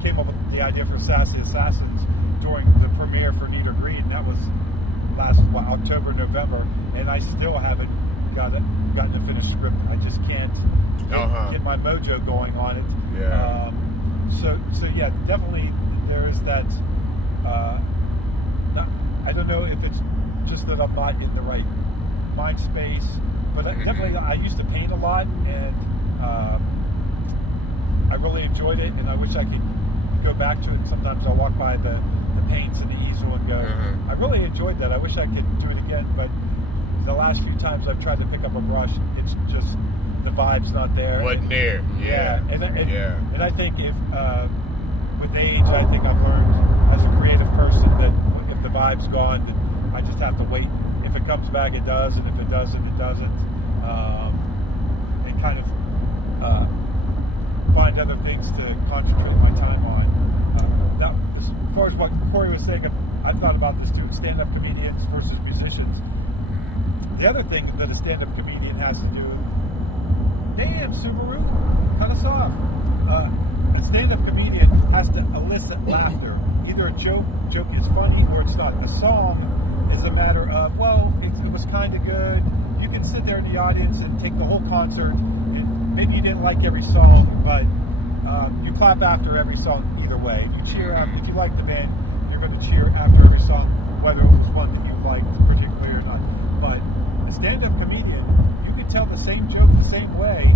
came up with the idea for Sassy Assassins during the premiere for Need or Greed, and that was last October, November, and I still haven't gotten a finished script. I just can't get my mojo going on it. Yeah. So yeah, definitely there is that. I don't know if it's just that I'm not in the right mind space, but definitely I used to paint a lot, and I really enjoyed it, and I wish I could go back to it. Sometimes I'll walk by the paints and the easel and go, I really enjoyed that. I wish I could do it again, but the last few times I've tried to pick up a brush, it's just the vibe's not there. Wasn't there? Yeah. And I think if with age, I think I've learned as a creative person that if the vibe's gone, then I just have to wait. If it comes back, it does, and if it doesn't, it doesn't. And kind of find other things to concentrate my time on. Now, as far as what Corey was saying, I thought about this too: stand-up comedians versus musicians. The other thing that a stand-up comedian has to do, damn, Subaru, cut us off. A stand-up comedian has to elicit laughter. Either a joke is funny or it's not. A song is a matter of, well, it was kind of good. You can sit there in the audience and take the whole concert, and maybe you didn't like every song, but you clap after every song either way. You cheer after. If you like the band, you're going to cheer after every song, whether it was one that you liked particularly or not. But a stand-up comedian, you can tell the same joke the same way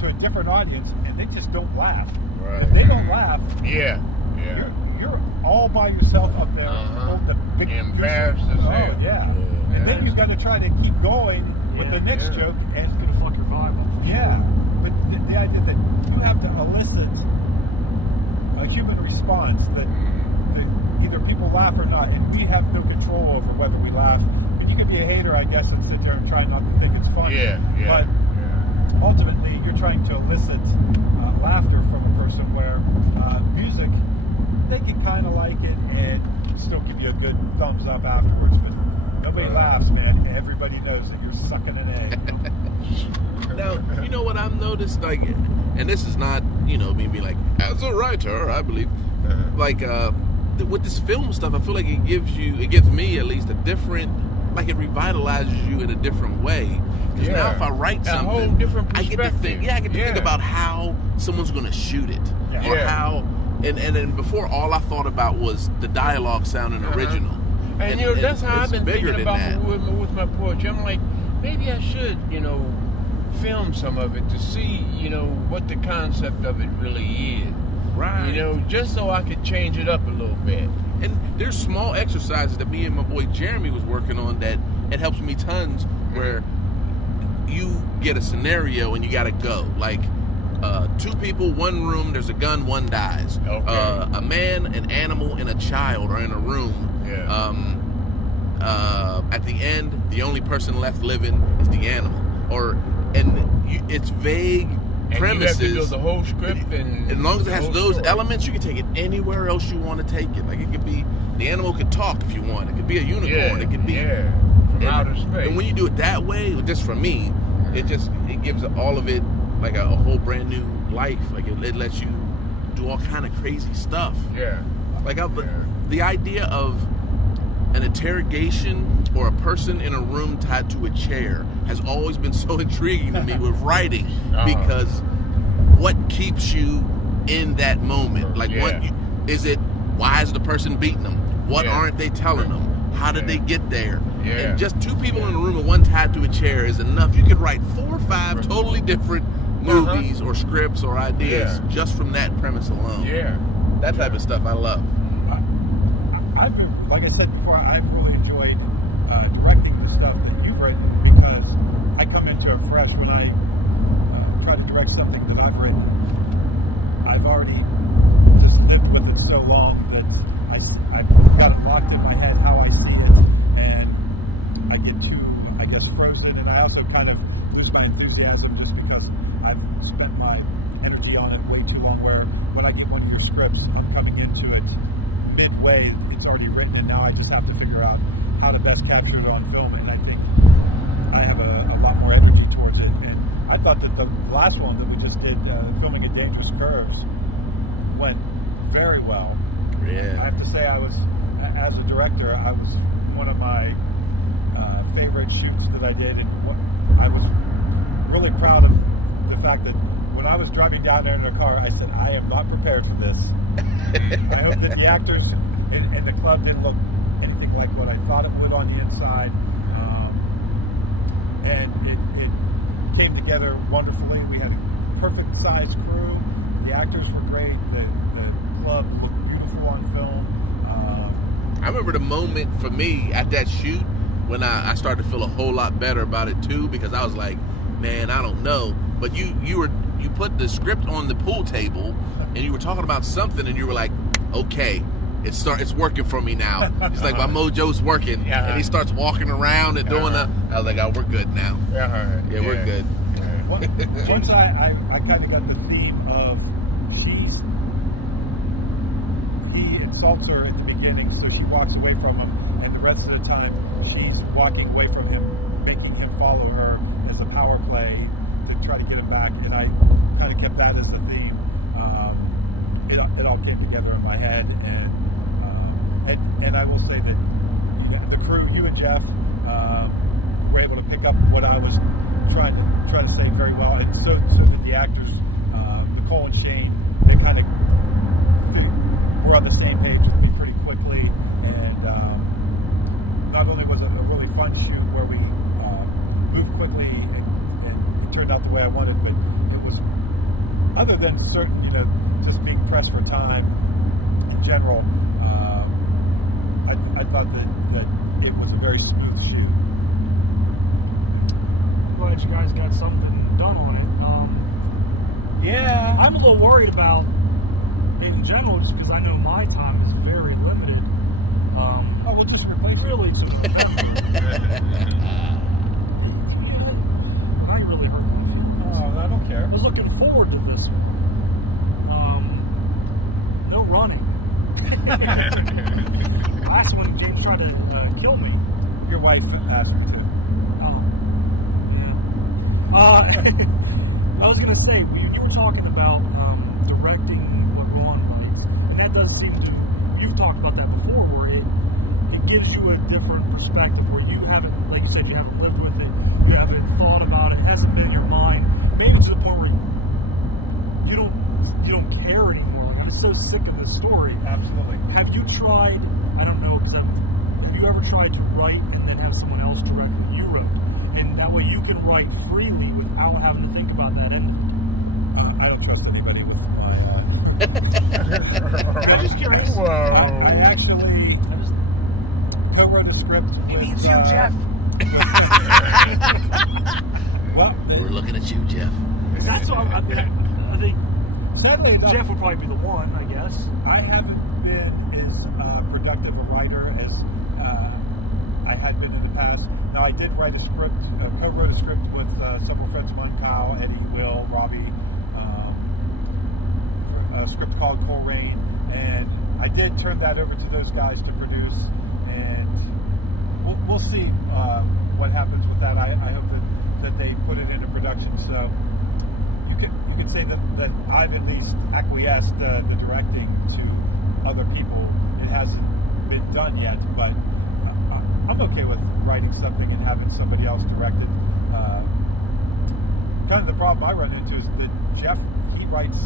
to a different audience, and they just don't laugh. Right. If they don't laugh, you're all by yourself up there holding the big embarrassed as hell. And then you've got to try to keep going with the next joke, and it's going to fuck your vibe up. Yeah, but the idea that you have to elicit a human response that either people laugh or not, and we have no control over whether we laugh. And you can be a hater, I guess, and sit there and try not to think it's funny. But ultimately, you're trying to elicit laughter from a person where music, they can kind of like it and still give you a good thumbs up afterwards, but nobody laughs, man. Everybody knows that you're sucking an egg. Now, you know what I've noticed, like, and this is not, me being like, as a writer, I believe, like, with this film stuff, I feel like it gives me at least a different, like, it revitalizes you in a different way. Because now if I write something, a whole different I get to think, think about how someone's going to shoot it, or how, and then before, all I thought about was the dialogue sounding original. And that's how I've been thinking about with my poetry. I'm like, maybe I should, film some of it to see, what the concept of it really is. Right. Just so I could change it up a little bit. And there's small exercises that me and my boy Jeremy was working on that it helps me tons, where you get a scenario and you got to go. Like, 2 people, 1 room, there's a gun, 1 dies. Okay. A man, an animal, and a child are in a room. At the end, the only person left living is the animal. It's vague premises. You have to build the whole script, and as long as it has those story. elements, you can take it anywhere else you want to take it. Like, it could be, the animal could talk if you want. It could be a unicorn. It could be from outer space. And when you do it that way, just for me, it gives all of it like a whole brand new life. Like, it lets you do all kind of crazy stuff. Like, the idea of an interrogation or a person in a room tied to a chair has always been so intriguing to me with writing, because what keeps you in that moment? Like, why is the person beating them? What aren't they telling them? How did they get there? And just 2 people in a room and 1 tied to a chair is enough. You could write 4 or 5 totally different movies or scripts or ideas just from that premise alone. That type of stuff I love. I've been, like I said before, I've really enjoyed directing the stuff that you've written, because I come into it fresh. When I try to direct something that I've written, I've already just lived with it so long that I've got it locked in my head how I see it, and I get too, I guess, frozen, and I also kind of lose my enthusiasm just because I've spent my energy on it way too long, where when I get one of your scripts, I'm coming into it midway, it's already written, and now I just have to figure out how to best capture it on film, and I think I have a lot more energy towards it. And I thought that the last one that we just did, filming at Dangerous Curves, went very well. I have to say, I was, as a director, I was one of my favorite shoots that I did, and I was really proud of the fact that when I was driving down there in the car, I said, I am not prepared for this. I hope that the actors in the club didn't look anything like what I thought it would on the inside. And it came together wonderfully. We had a perfect sized crew. The actors were great. The club looked beautiful on film. I remember the moment for me at that shoot when I started to feel a whole lot better about it too, because I was like, man, I don't know. But you put the script on the pool table and you were talking about something and you were like, okay, it's working for me now. It's like my mojo's working. And he starts walking around and doing I was like, oh, we're good now. We're good. Once I kind of got the theme of he insults her at the beginning, so she walks away from him, and the rest of the time she's walking away from him, making him follow her as a power play to try to get him back, and I kind of kept that as the theme. It all came together in my head, and I will say that the crew, you and Jeff, were able to pick up what I was trying to say very well, and so did the actors, Nicole and Shane. They kind of were on the same page with me pretty quickly, and not only was it a really fun shoot where we moved quickly and it turned out the way I wanted, but it was, other than certain, just being pressed for time in general, I thought that it was a very smooth shoot. I'm glad you guys got something done on it. Yeah. I'm a little worried about maybe in general, just because I know my time is very limited. We'll just replace it. Really, to I really hurt me. Oh, I don't care. I was looking forward to this one. No running. Last one, James tried to kill me. Your wife asked me to. I was going to say, you were talking about directing what Ron writes, and that does seem to, you've talked about that before, where it gives you a different perspective, where you haven't, like you said, you haven't lived with it, you haven't thought about it, it hasn't been in your mind, maybe to the point where you don't care anymore. Like, I'm so sick of this story. Absolutely. Have you tried, I don't know, have you ever tried to write and then have someone else direct what you wrote? And that way you can write freely without having to think about that ending. I don't trust anybody. I'm just curious. I actually co-wrote a script. It means you, Jeff. Well, We're looking at you, Jeff. That's what I think sadly enough, Jeff would probably be the one, I guess. I haven't been as productive a writer as I had been in the past. Now, I did write a script, co-wrote a script with several friends of mine, Kyle, Eddie, Will, Robbie, a script called Full Rain, and I did turn that over to those guys to produce, and we'll see what happens with that. I hope that they put it into production, so you can say that I've at least acquiesced the directing to other people. It hasn't been done yet, but I'm okay with writing something and having somebody else direct it. Kind of the problem I run into is that Jeff, he writes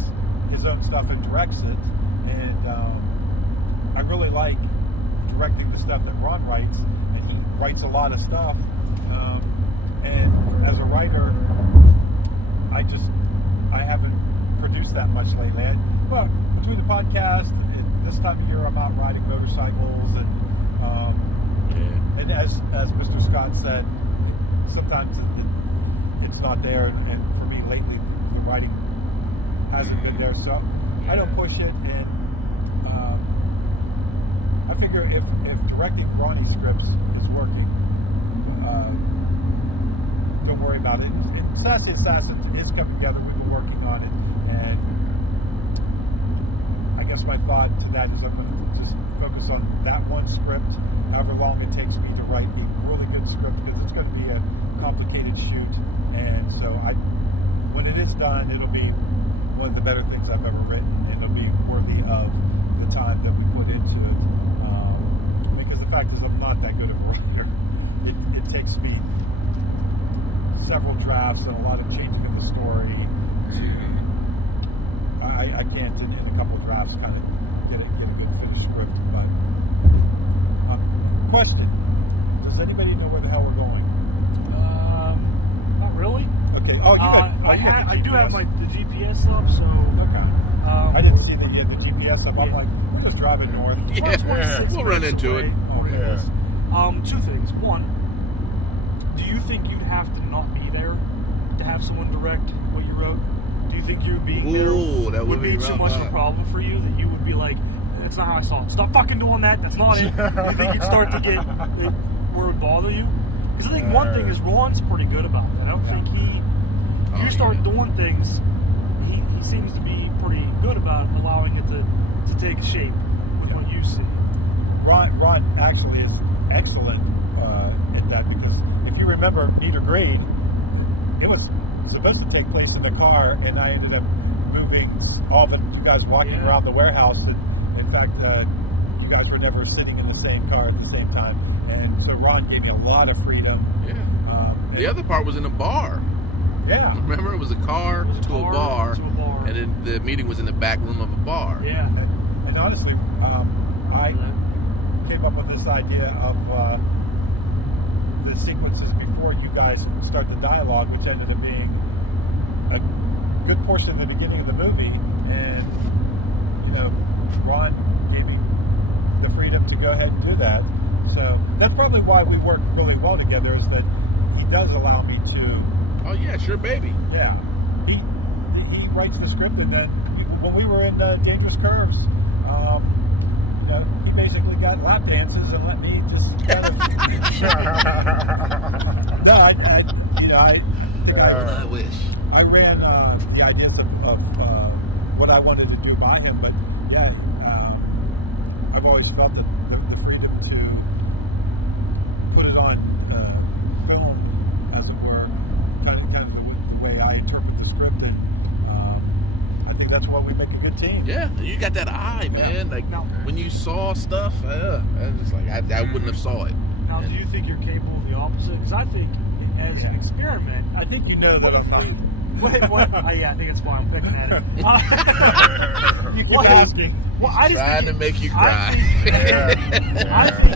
his own stuff and directs it, and I really like directing the stuff that Ron writes, and he writes a lot of stuff, and as a writer, I haven't produced that much lately. But between the podcast and this time of year, I'm out riding motorcycles, and as Mr. Scott said, sometimes it's not there, and for me lately, the writing hasn't been there, so I don't push it, and I figure if directing Ronnie's scripts is working, don't worry about it. Sassy Assassins is coming together. We've been working on it, and I guess my thought to that is I'm going to just focus on that one script, however long it takes me to write a really good script, because it's going to be a complicated shoot, and so when it is done, it'll be one of the better things I've ever written, and it'll be worthy of the time that we put into it, because the fact is I'm not that good of a writer. It takes me several drafts and a lot of changing of the story. I can't in a couple drafts kind of get a good finished script. But question: does anybody know where the hell we're going? Not really. Okay. Oh, you got. I do have the GPS up, so. Okay. I didn't see that you had the GPS up. I'm like, we're just driving north. Yeah, we'll run into it. Oh, yeah. Two things. One, do you think you'd have to not be there to have someone direct what you wrote? Do you think you being there would be too much of a problem for you, that you would be like, that's not how I saw it. Stop fucking doing that. That's not it. You think you'd start to get it where it would bother you? Because I think one thing is Ron's pretty good about it. I don't think if you start doing things, he seems to be pretty good about allowing it to take shape with what you see. Ron actually is excellent at that, because if you remember Meet or Greet, it was supposed to take place in the car, and I ended up moving all but you guys walking around the warehouse, and in fact you guys were never sitting in the same car at the same time, and so Ron gave me a lot of freedom. The other part was in a bar. Yeah. Remember, it was a car to a bar, and then the meeting was in the back room of a bar. Yeah. And honestly, I came up with this idea of the sequences before you guys start the dialogue, which ended up being a good portion of the beginning of the movie. And, Ron gave me the freedom to go ahead and do that. So that's probably why we work really well together, is that he does allow me to. Oh yeah, sure, baby. Yeah. He writes the script, and then when we were in Dangerous Curves, he basically got lap dances and let me just kind of. No, I wish. I ran the ideas of what I wanted to do by him, but yeah, I've always loved the freedom to put it on film, as it were, kind of the way I interpret the script, and I think that's why we make a good team. Yeah, you got that eye, man. Like when you saw stuff, I was just like, I wouldn't have saw it. Now, do you think you're capable of the opposite? Because I think, as an experiment, I think you know that I'm not. Yeah, I think it's fine. I'm picking at it. You keep asking. Well, I just trying to make you cry. I think.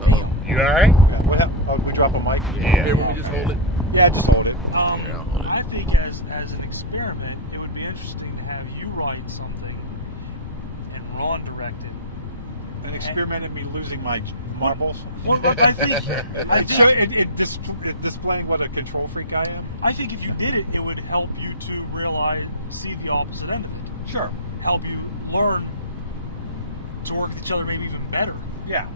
Uh-oh. You alright? What happened? Oh, we drop a mic? Yeah. Here, let me just hold it. Yeah, just hold it. I'll hold it. I think as an experiment, it would be interesting to have you write something and Ron direct it. An experiment in me losing my marbles. Well, look, I think displaying what a control freak I am. I think if you did it, it would help you to realize, see the opposite end of it. Sure. Help you learn to work with each other maybe even better. Yeah.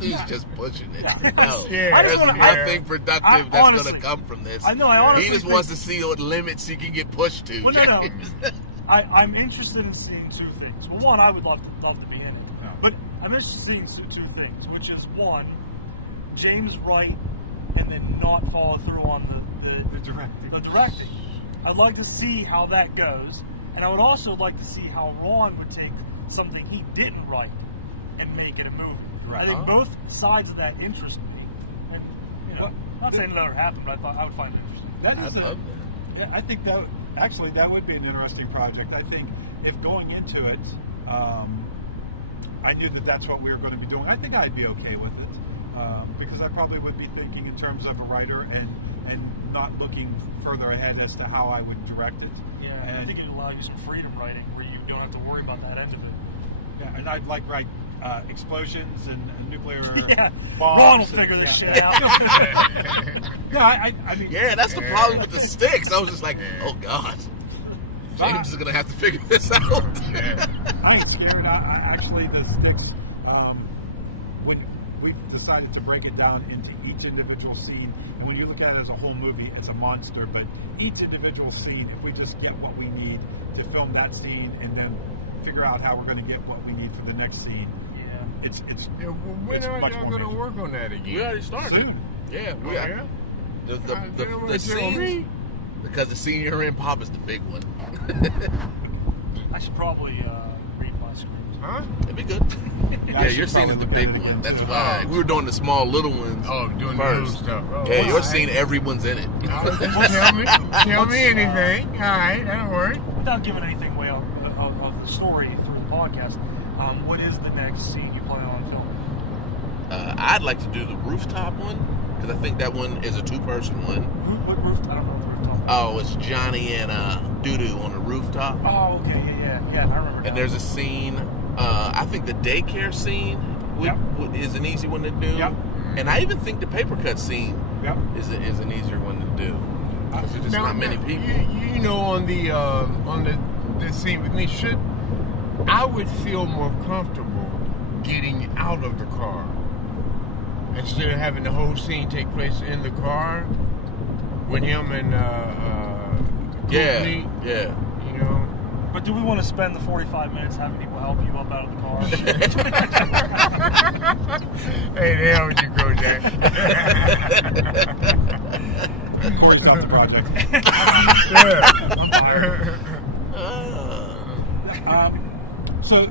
He's just pushing it. Yeah. No, Yeah. I there's just wanna- nothing productive that's going to come from this. I know, I honestly He just think- wants to see what limits he can get pushed to. Well, no. I'm interested in seeing two things. Well, one, I would love to be in it. No. But I'm interested in seeing two things, which is, one, James write and then not follow through on the directing. I'd like to see how that goes. And I would also like to see how Ron would take something he didn't write and make it a movie. Right. I think both sides of that interest me. And, not saying it never happened, but I would find it interesting. That I is love that. Yeah, I think that would be an interesting project. I think if going into it, I knew that that's what we were going to be doing, I think I'd be okay with it, because I probably would be thinking in terms of a writer and not looking further ahead as to how I would direct it. Yeah, And I think it allows you some freedom writing where you don't have to worry about that end of it. Yeah, and I'd write explosions and nuclear Yeah, bombs. Ron will figure this shit out. No, I mean, Yeah, that's the problem with the sticks. I was just like, oh God, James is gonna have to figure this out. I ain't scared. Actually, the sticks, when we decided to break it down into each individual scene, and when you look at it as a whole movie, it's a monster, but each individual scene, if we just get what we need to film that scene and then figure out how we're going to get what we need for the next scene, it's When it's are much y'all more going to visual. work on that again? We already started. Soon. Yeah, Oh, yeah? the scenes, because the scene you're in, Pop, is the big one. I should probably read my script. Huh? It'd be good. Yeah, your scene is the big one. That's why we were doing the small little ones. Oh, doing first. the little stuff. Oh, Yeah, your all scene, right. everyone's in it. Tell me anything. All right, that'll work. Without giving anything away of the story through the podcast, what is the next scene you plan on filming? I'd like to do the rooftop one, because I think that one is a two-person one. What rooftop? I don't know what rooftop. Oh, it's Johnny and Doo-Doo on the rooftop. Oh, okay, yeah, I remember. And there's a scene, I think the daycare scene is an easy one to do. Yep. And I even think the paper cut scene Yep. is an easier one to do. Because there's just not many people. You know, on the scene with me, I would feel more comfortable getting out of the car instead of having the whole scene take place in the car with him and Yeah. You know. But do we want to spend the 45 minutes having people help you up out of the car? Hey, the hell would you go, Jack? Corey's off the project. So,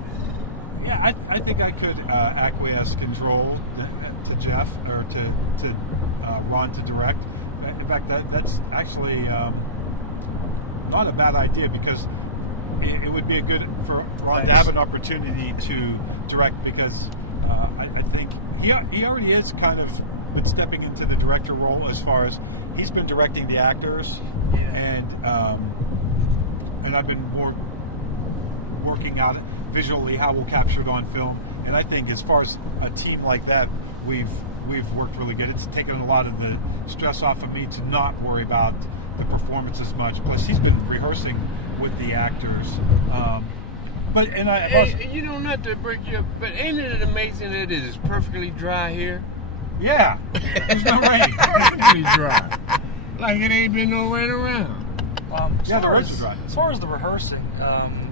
yeah, I think I could acquiesce control to Jeff or to Ron to direct. In fact, that's actually not a bad idea, because it would be good for Ron to have an opportunity to direct, because I think he already is kind of been stepping into the director role, as far as he's been directing the actors, and I've been more working out visually how we'll capture it on film. And I think as far as a team like that, we've worked really good. It's taken a lot of the stress off of me to not worry about the performance as much. Plus, he's been rehearsing with the actors. You know, not to break you up, but ain't it amazing that it is perfectly dry here? Yeah, there's no rain. Perfectly dry. Like it ain't been no rain around. The roads are dry. As far as the rehearsing,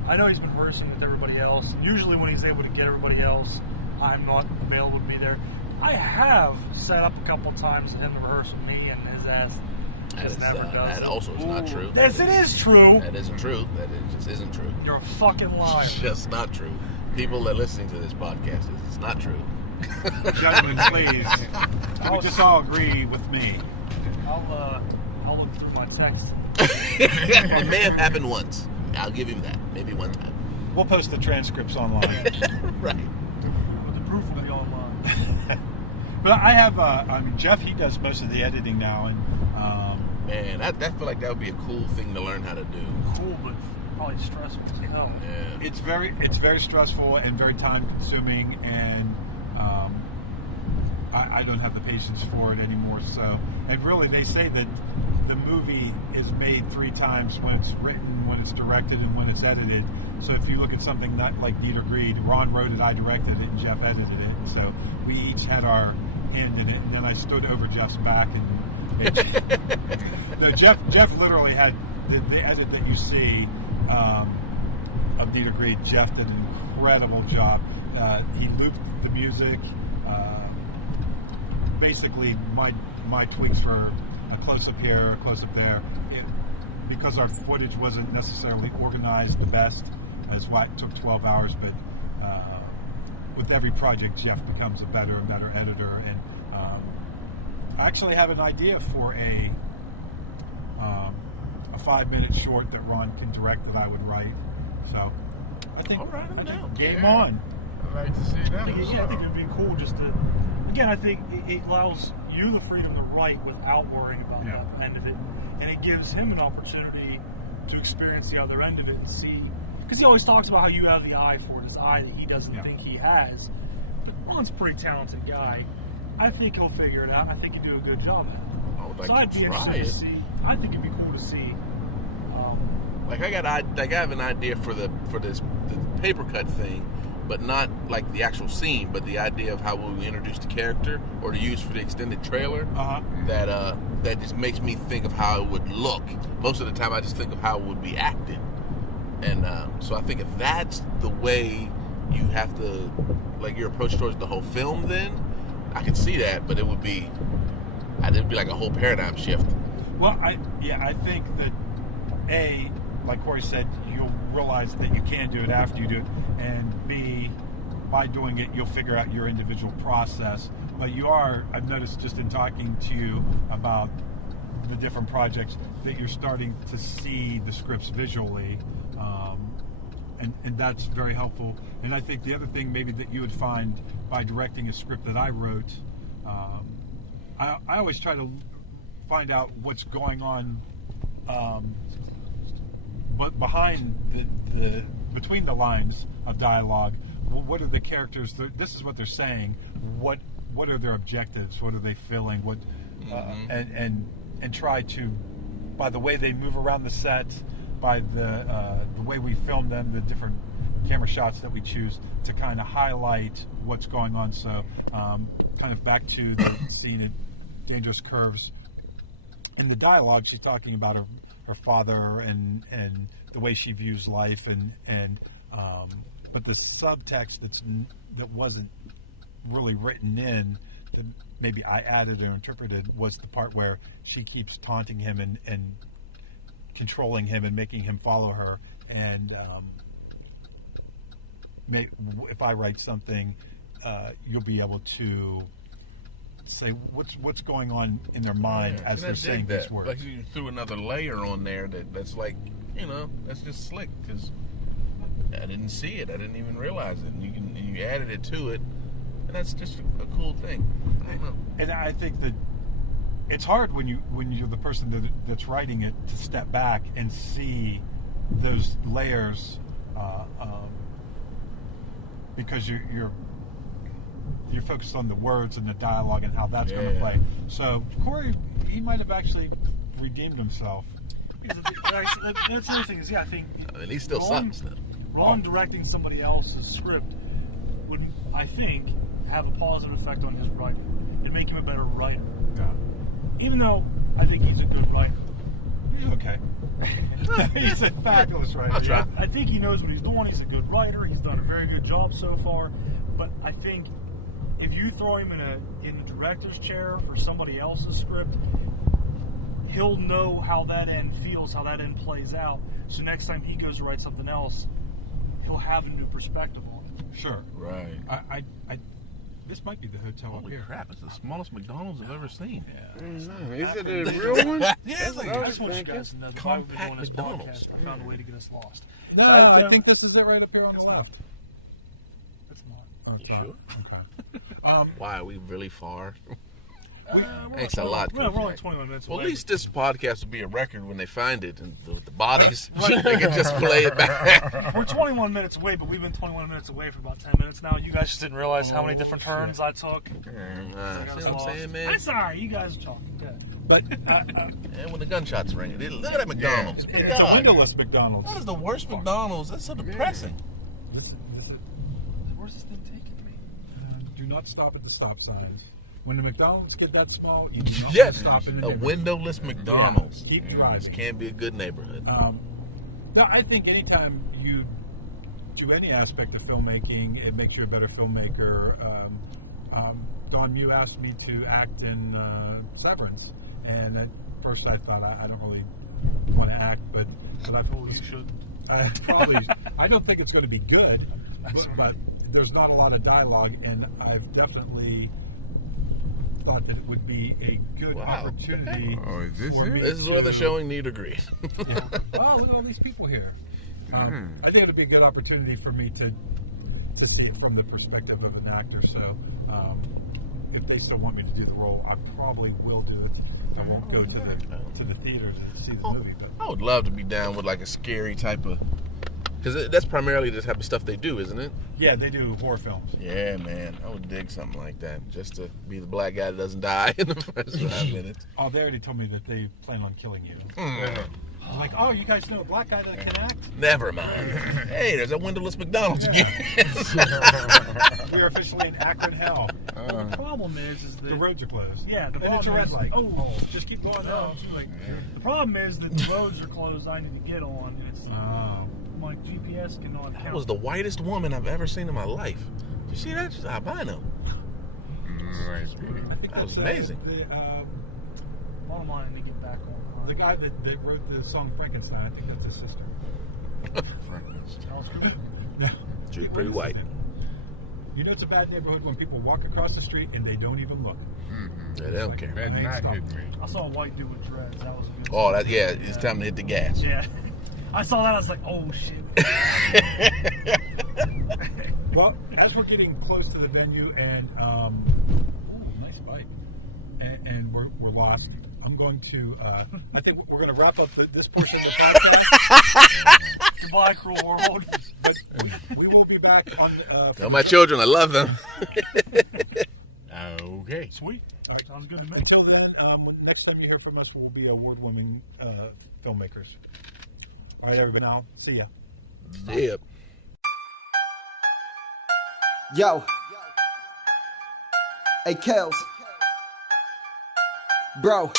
I know he's been rehearsing with everybody else. Usually when he's able to get everybody else, I'm not available to be there. I have set up a couple times for him to rehearse with me, and his ass just never does. That also is not true. Yes, it is true. That isn't true. That just isn't true. You're a fucking liar. It's just not true. People that are listening to this podcast, it's not true. Gentlemen, please. We just all agree with me. I'll look through my texts. It may have happened once. I'll give him that. Maybe one time. We'll post the transcripts online. Right. But the proof will be online. But I have, Jeff, he does most of the editing now, and man, I feel like that would be a cool thing to learn how to do. Cool, but probably stressful as hell. Yeah. it's very stressful and very time consuming, and I don't have the patience for it anymore. So, and really, they say that the movie is made 3 times: when it's written, when it's directed, and when it's edited. So if you look at something not like Need or Greed, Ron wrote it, I directed it, and Jeff edited it. So we each had our hand in it, and then I stood over Jeff's back, and no, Jeff literally had the edit that you see of Need or Greed. Jeff did an incredible job. He looped the music. Basically, my tweaks for a close-up here, a close-up there. Because our footage wasn't necessarily organized the best, that's why it took 12 hours, but with every project, Jeff becomes a better and better editor, and I actually have an idea for a 5-minute short that Ron can direct that I would write, so I think, all right, I'm down. Game on. I'd like to see that. I think it would be cool just to, again, I think it allows you the freedom to write without worrying about the end of it. And it gives him an opportunity to experience the other end of it and see, because he always talks about how you have the eye for it, this eye that he doesn't think he has. But Ron's a pretty talented guy. I think he'll figure it out. I think he'll do a good job at it. I would like So I'd to be try interested it. to see. I think it'd be cool to see. I have an idea for the paper cut thing, but not like the actual scene, but the idea of how we introduce the character or to use for the extended trailer. That just makes me think of how it would look. Most of the time, I just think of how it would be acted, and so I think if that's the way you have to, like, your approach towards the whole film, then I can see that, but it would be like a whole paradigm shift. Well, I think that like Corey said, you'll realize that you can do it after you do it, and B, by doing it, you'll figure out your individual process. But I've noticed just in talking to you about the different projects, that you're starting to see the scripts visually, and that's very helpful. And I think the other thing maybe that you would find by directing a script that I wrote, I always try to find out what's going on, but behind the between the lines of dialogue. What are the characters? This is what they're saying. What are their objectives? What are they feeling? What and try to, by the way they move around the set, by the way we film them, the different camera shots that we choose, to kind of highlight what's going on. So, kind of back to the scene in Dangerous Curves. In the dialogue, she's talking about her father and the way she views life, but the subtext that wasn't really written in, that maybe I added or interpreted, was the part where she keeps taunting him and controlling him and making him follow her. And if I write something, you'll be able to say what's going on in their mind as they're saying these words. Like you threw another layer on there that's like, that's just slick, because I didn't see it. I didn't even realize it. And you added it to it, and that's just a cool thing. I don't know. And I think that it's hard when you're the person that's writing it to step back and see those layers, because you're focused on the words and the dialogue and how that's going to play. So Corey, he might have actually redeemed himself. Because that's the other thing is, I think And he's still something still. Ron directing somebody else's script would, I think, have a positive effect on his writing. It'd make him a better writer. Yeah. Even though I think he's a good writer. He's okay. He's a fabulous writer. I'll try. I think he knows what he's doing. He's a good writer. He's done a very good job so far. But I think if you throw him in the director's chair for somebody else's script, he'll know how that end feels, how that end plays out. So next time he goes to write something else, he'll have a new perspective on it. Sure. Right. I this might be the hotel up Holy here. crap, it's the smallest McDonald's I've ever seen. Is it a real one? Yeah, That's it's like what I I just was want you thinking. guys to know that Compact while we've been doing this McDonald's. podcast, I found a way to get us lost. No, So I think this is it right up here on the left. It's not. Oh, it's You not. sure? Okay. Why are we really far? We're Thanks a lot. We're only 21 minutes Well, away. at least this podcast will be a record when they find it and with the bodies. They can just play it back. We're 21 minutes away, but we've been 21 minutes away for about 10 minutes now. You guys just didn't realize how many different turns I took. See what I'm saying, man? I'm sorry, you guys are talking. Good. But And when the gunshots ring, look at that McDonald's. Good the God. windowless McDonald's. That is the worst McDonald's. That's so depressing. This is Where's this thing taking me? do not stop at the stop signs. When the McDonald's get that small, you do not Yes, stop in the a neighborhood. windowless McDonald's. Yeah, keep This driving. can't be a good neighborhood. No, I think anytime you do any aspect of filmmaking, it makes you a better filmmaker. Don Mew asked me to act in Severance, and at first I thought I don't really want to act, but I thought You should. I don't think it's going to be good, but there's not a lot of dialogue, and I've definitely thought that it would be a good Wow. opportunity. Oh, is this for it? me This is where the to- showing need agrees. Yeah. Oh, look at all these people here. I think it'd be a good opportunity for me to see it from the perspective of an actor. So, if they still want me to do the role, I probably will do it. I won't go to the theater to see the movie. But I would love to be down with like a scary type of, because that's primarily the type of stuff they do, isn't it? yeah, they do horror films. Yeah, man, I would dig something like that, just to be the black guy that doesn't die in the first 5 minutes. Oh, they already told me that they plan on killing you. Mm. I'm like, oh, you guys know a black guy that can act? Never mind. Hey, there's that windowless McDonald's again. We are officially in Akron hell. The problem is The that roads are closed. yeah, the And it's a problem red is, light. Oh, Just keep going. no, it's like, the problem is that the roads are closed. I need to get on, and it's Oh. my GPS cannot count. That was the whitest woman I've ever seen in my life. Did you see that? She's albino. Right. I think That was that's, amazing. Mom, I need to get back on. The guy that wrote the song Frankenstein, I think that's his sister. That was good. She's pretty white. You know it's a bad neighborhood when people walk across the street and they don't even look. Yeah, they don't care. Better I ain't not stopping. hit me. I saw a white dude with dreads. That was good. Oh, that yeah, it's time to hit the gas. Yeah. I saw that. I was like, oh shit. Well, as we're getting close to the venue and ooh, nice bike, and we're lost. I'm going to. I think we're going to wrap up this portion of the podcast. Goodbye, cruel world. But we will be back on. Tell my children I love them. Okay. Sweet. All right, sounds good to me. Until then, next time you hear from us, we'll be award-winning filmmakers. All right, everybody. Now, see ya. Yeah. Yo. Hey, Kels. Bro.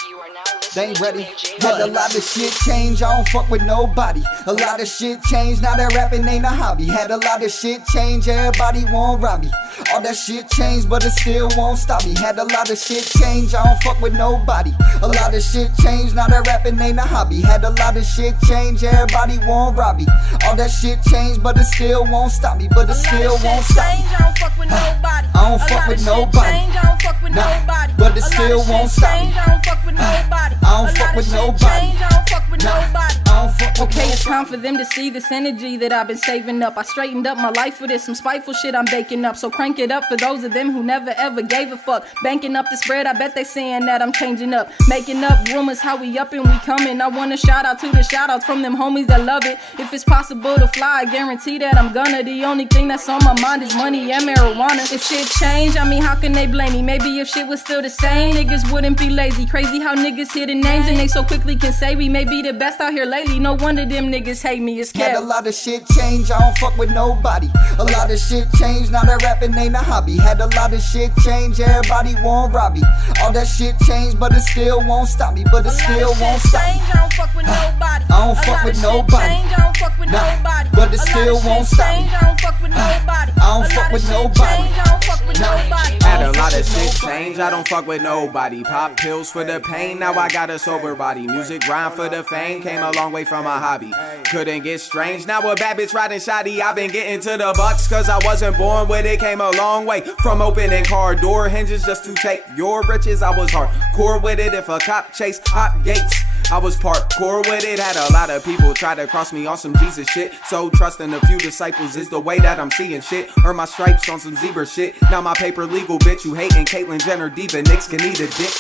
They ain't ready. Had a lot of shit change, I don't fuck with nobody. A lot of shit change, now that rapping ain't a hobby. Had a lot of shit change, everybody want rob me. All that shit changed, but it still won't stop me. Had a lot of shit change, I don't fuck with nobody. A lot of shit changed, now that rapping ain't a hobby. Had a lot of shit change, everybody want rob me. All that shit changed, but it still won't stop me. But it still won't stop me. I don't fuck with nobody. I don't fuck with nobody. I don't fuck with Nah, nobody. but it still won't stop me. I don't fuck with nobody. I don't fuck with nobody. I don't fuck with Nah, nobody. I don't don't fuck with Okay, it's nobody. time for them to see this energy that I've been saving up. I straightened up my life for this, some spiteful shit I'm baking up. So crank it up for those of them who never ever gave a fuck. Banking up the spread, I bet they saying that I'm changing up. Making up rumors, how we up and we coming. I want to shout out to the shout outs from them homies that love it. If it's possible to fly, I guarantee that I'm gonna. The only thing that's on my mind is money and marijuana. If shit change, I mean, how can they blame me? Maybe if shit was still the same, niggas wouldn't be lazy. Crazy how niggas hear the names and they so quickly can say we may be the best out here lately. No wonder them niggas hate me. It's Had a Kev. lot of shit change, I don't fuck with nobody. A lot of shit change, now that rapping ain't a hobby. Had a lot of shit change, everybody want rob me. All that shit changed, but it still won't stop me. But it still won't stop me. I don't fuck with nobody. I don't fuck with nobody. I don't fuck with Nah, nobody. but it still won't stop me. I don't fuck with nobody. I don't fuck with nobody. I don't fuck with nobody. Had a lot of shit change, I don't fuck with nobody. Pop pills for the pain, now I got a sober body. Music grind for the fame, came a long way from my hobby. Couldn't get strange, now a bad bitch riding shoddy. I've been getting to the bucks cause I wasn't born with it. Came a long way from opening car door hinges just to take your riches. I was hardcore with it, if a cop chased hot gates I was parkour with it. Had a lot of people try to cross me on some Jesus shit. So trusting a few disciples is the way that I'm seeing shit. Earn my stripes on some zebra shit. Now my paper legal, bitch. You hating Caitlyn Jenner, diva Nicks can eat a dick.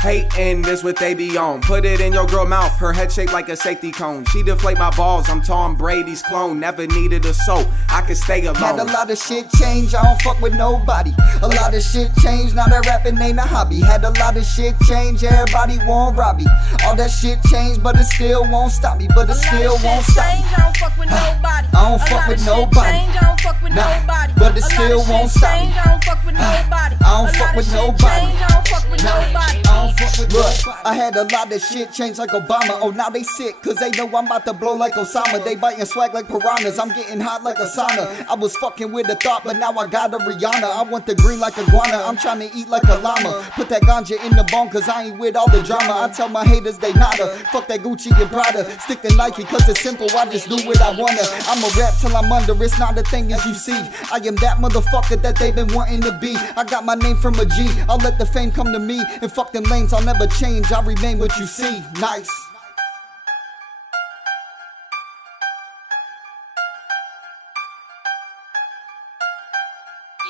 Hating this what they be on. Put it in your girl mouth, her head shaped like a safety cone. She deflate my balls, I'm Tom Brady's clone. Never needed a soul, I could stay alone. Had a lot of shit change, I don't fuck with nobody. A lot of shit change, now that rapping ain't a hobby. Had a lot of shit change, everybody want rob me. All that shit changed, but it still won't stop me. But it still won't stop me. I don't fuck with nobody. I don't fuck with nobody. I don't fuck with Nah, nobody. but it still won't stop me. I don't fuck with nobody. I don't fuck with nobody. I don't fuck with nobody. I don't fuck with Look, I had a lot of shit change like Obama. Oh, now they sick, cause they know I'm about to blow like Osama. They biting swag like piranhas, I'm getting hot like a sauna. I was fucking with a thought, but now I got a Rihanna. I want the green like iguana, I'm trying to eat like a llama. Put that ganja in the bone, cause I ain't with all the drama. I tell my haters they nada, fuck that Gucci and Prada. Stick to Nike, cause it's simple, I just do what I wanna. I'ma rap till I'm under, it's not a thing as you see. I am that motherfucker that they been wanting to be. I got my name from a G, I'll let the fame come to me. And fuck them lanes, I'll never change, I'll remain what you see. Nice.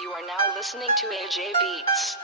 You are now listening to AJ Beats.